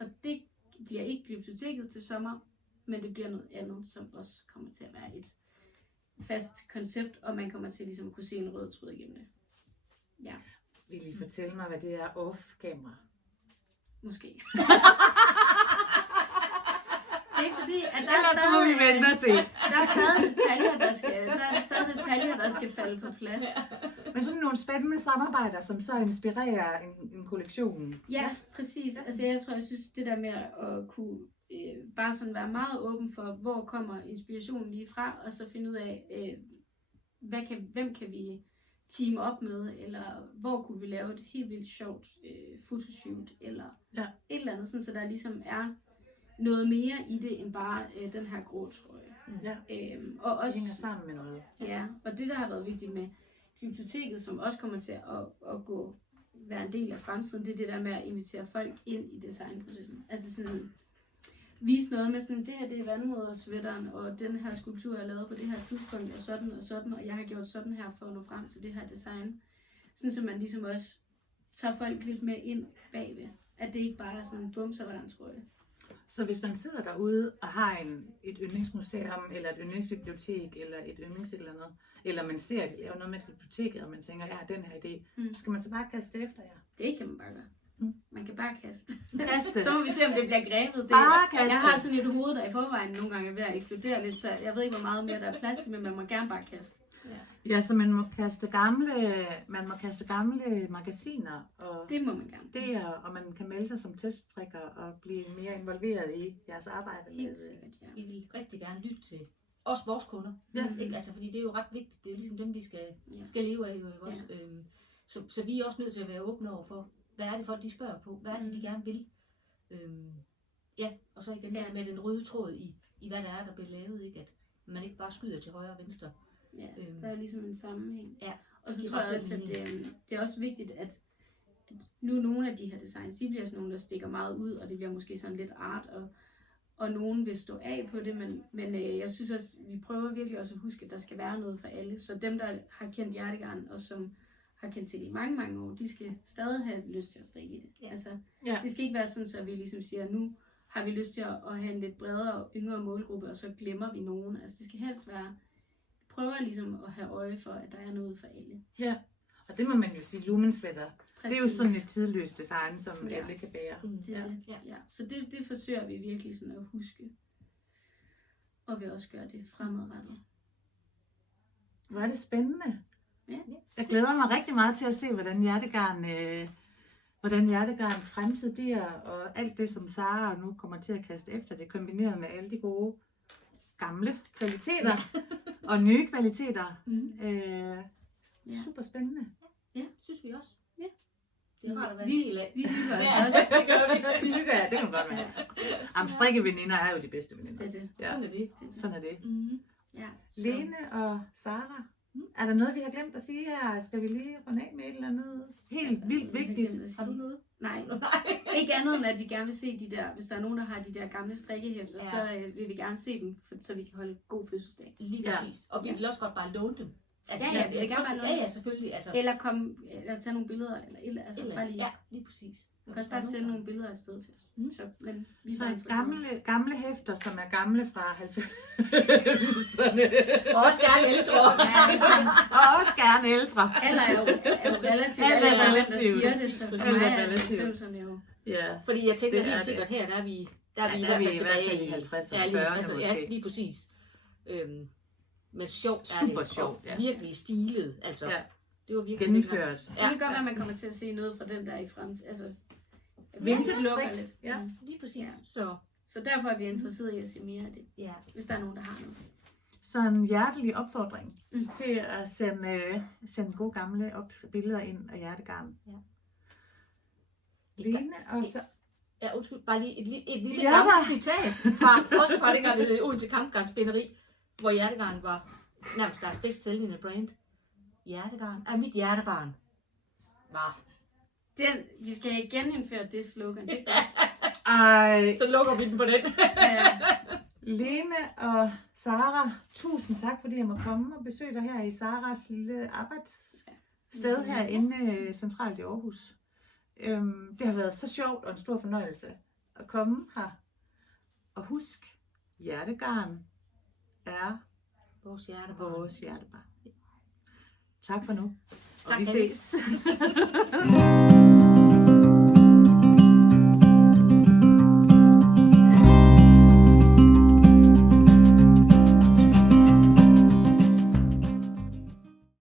Og det bliver ikke Glyptoteket til sommer, men det bliver noget andet, som også kommer til at være et fast koncept, og man kommer til ligesom at kunne se en rød tråd igennem det. Ja, Vil I fortælle mig, hvad det er off-kamera? måske. Det er fordi, at der Ellers så må vi vente og se. der er stadig detaljer, der skal falde på plads. Men sådan nogle spændende samarbejder, som så inspirerer en kollektion. Ja, præcis. Altså jeg synes det der med at kunne bare sådan være meget åben for, hvor kommer inspirationen lige fra, og så finde ud af, hvem kan vi team op med, eller hvor kunne vi lave et helt vildt sjovt fotoshoot, eller et eller andet, sådan, så der ligesom er noget mere i det, end bare den her grå trøje. Ja, Og det også, hænger sammen med noget. ja, og det der har været vigtigt med Glyptoteket, som også kommer til at gå være en del af fremtiden, det er det der med at invitere folk ind i designprocessen. Altså sådan vise noget med sådan, det her det er vandmodersvætteren, og den her skulptur er lavet på det her tidspunkt, og sådan, og jeg har gjort sådan her for at nå frem til det her design. Sådan så man ligesom også tager folk lidt mere ind bagved. At det ikke bare er sådan en bum, så var der en trøje. Så hvis man sidder derude og har et yndlingsmuseum, eller et yndlingsbibliotek, eller et yndlings eller noget, eller man ser, at de laver noget med biblioteket, og man tænker, jeg har den her idé, skal man så bare kaste efter jer? Det kan man bare gøre. Man kan bare kaste. Kaste. Så må vi se, om det bliver grebet. Bare kaste. Jeg har sådan et hoved, der i forvejen nogle gange er ved at eksplodere lidt, så jeg ved ikke, hvor meget mere der er plads til, men man må gerne bare kaste. Ja, så man må kaste gamle magasiner, og Det må man gerne. det er, og man kan melde sig som teststrikker og blive mere involveret i jeres arbejde. Helt sikkert, ja. Vi vil rigtig gerne lytte til også vores kunder. Ja. Ikke? Altså, fordi det er jo ret vigtigt. Det er jo ligesom dem, vi skal Ja. leve af. Jo, ikke også? Så vi er også nødt til at være åbne over for, hvad er det folk, de spørger på? Hvad er det, de gerne vil? Ja, og så igen med den røde tråd i hvad der er, der bliver lavet. Ikke? At man ikke bare skyder til højre og venstre. Ja, der er ligesom en sammenhæng. Ja. Og så Det er tror jeg ret også, at vigtigt. det er også vigtigt, at nu nogle af de her designs, de bliver sådan nogle, der stikker meget ud, og det bliver måske sådan lidt art, og nogen vil stå af på det, men jeg synes også, vi prøver virkelig også at huske, at der skal være noget for alle. Så dem, der har kendt Hjertegarn, og som har kendt til det i mange, mange år, de skal stadig have lyst til at strikke i det. Ja. Altså, Ja. det skal ikke være sådan, så vi ligesom siger, nu har vi lyst til at have en lidt bredere og yngre målgruppe, og så glemmer vi nogen. Altså, det skal helst være, prøver ligesom at have øje for, at der er noget for alle. Ja, og det må man jo sige, lumensvætter. Det er jo sådan et tidløst design, som Ja. alle kan bære. Det er det. Ja. Så det forsøger vi virkelig sådan at huske. Og vi også gør det fremadrettet. Hvor er det spændende. Ja. Jeg glæder mig rigtig meget til at se, hvordan Hjertegarns fremtid bliver, og alt det, som Sara nu kommer til at kaste efter det, kombineret med alle de gode gamle kvaliteter og nye kvaliteter. Ja. Super spændende. Ja, synes vi også. Ja. Det er rart at være Vi- en del af. Vi hygger os Ja, også. det gør vi. Ja, det kan man godt være. Jamen, strikkeveninder er jo de bedste veninder. Det er det. Ja, Sådan er det. sådan er det. Mm-hmm. Ja, så- Lene og Sara, er der noget, vi har glemt at sige her? Skal vi lige runde af med et eller andet helt vildt vigtigt? Har du noget? Nej, Nej. ikke andet end at vi gerne vil se de der, hvis der er nogen, der har de der gamle strikkehæfter, Ja. så vil vi gerne se dem, så vi kan holde god fødselsdag. Lige Ja. præcis. Og vi vil også godt bare låne dem. Altså, Ja, vi vil gerne bare låne Ja, dem. selvfølgelig. Altså, Eller tage nogle billeder, eller bare lige. Ja, lige præcis. Du kan også bare sende nogle billeder afsted til os. Mm. Så, men vi er Så bare et interesserede. gamle hæfter, som er gamle fra 90'erne. Og også gerne ældre. Og også gerne ældre. Alder er jo relativt. Alder er Alder er, hvem der relativt. siger det, så for Alder mig er er relativt. 90'erne jo. Ja. Fordi jeg tænker Det er helt det. sikkert her, der er vi i der er vi i hvert fald i 50'erne, Ja, lige 40'erne 50'erne, ja, måske. lige præcis. Men sjovt er Super det. sjovt, Og ja. virkelig stilet. Altså, Ja. det var virkelig Gennemført. Det kan godt være, at man kommer til at se noget fra den der i fremtiden. Altså, Vintage lukker strik. lidt. Ja. Lige præcis. Ja. Så Så derfor er vi interesseret i at se mere af det, ja. hvis der er nogen, der har noget. Så en hjertelig opfordring Mm. til at sende gode gamle billeder ind af Hjertegarn. Ja. Lene, og så... Ja, undskyld, bare lige et lille Ja, gammelt da. citat også fra dengang, det hed Odense Kampgarnspænderi, hvor Hjertegarn var nærmest deres bedst sælgende brand. Hjertegarn er mit hjertebarn. Var. Vi skal genindføre det slogan. Det er godt. Ej, Så lukker vi den på den. Ja. Lene og Sara, tusind tak, fordi jeg må komme og besøge dig her i Saras lille arbejdssted herinde centralt i Aarhus. Det har været så sjovt og en stor fornøjelse at komme her. Og husk, Hjertegarn er Vores hjertebarn. vores hjertebarn. Tak for nu. Og Tak, vi Anne. ses.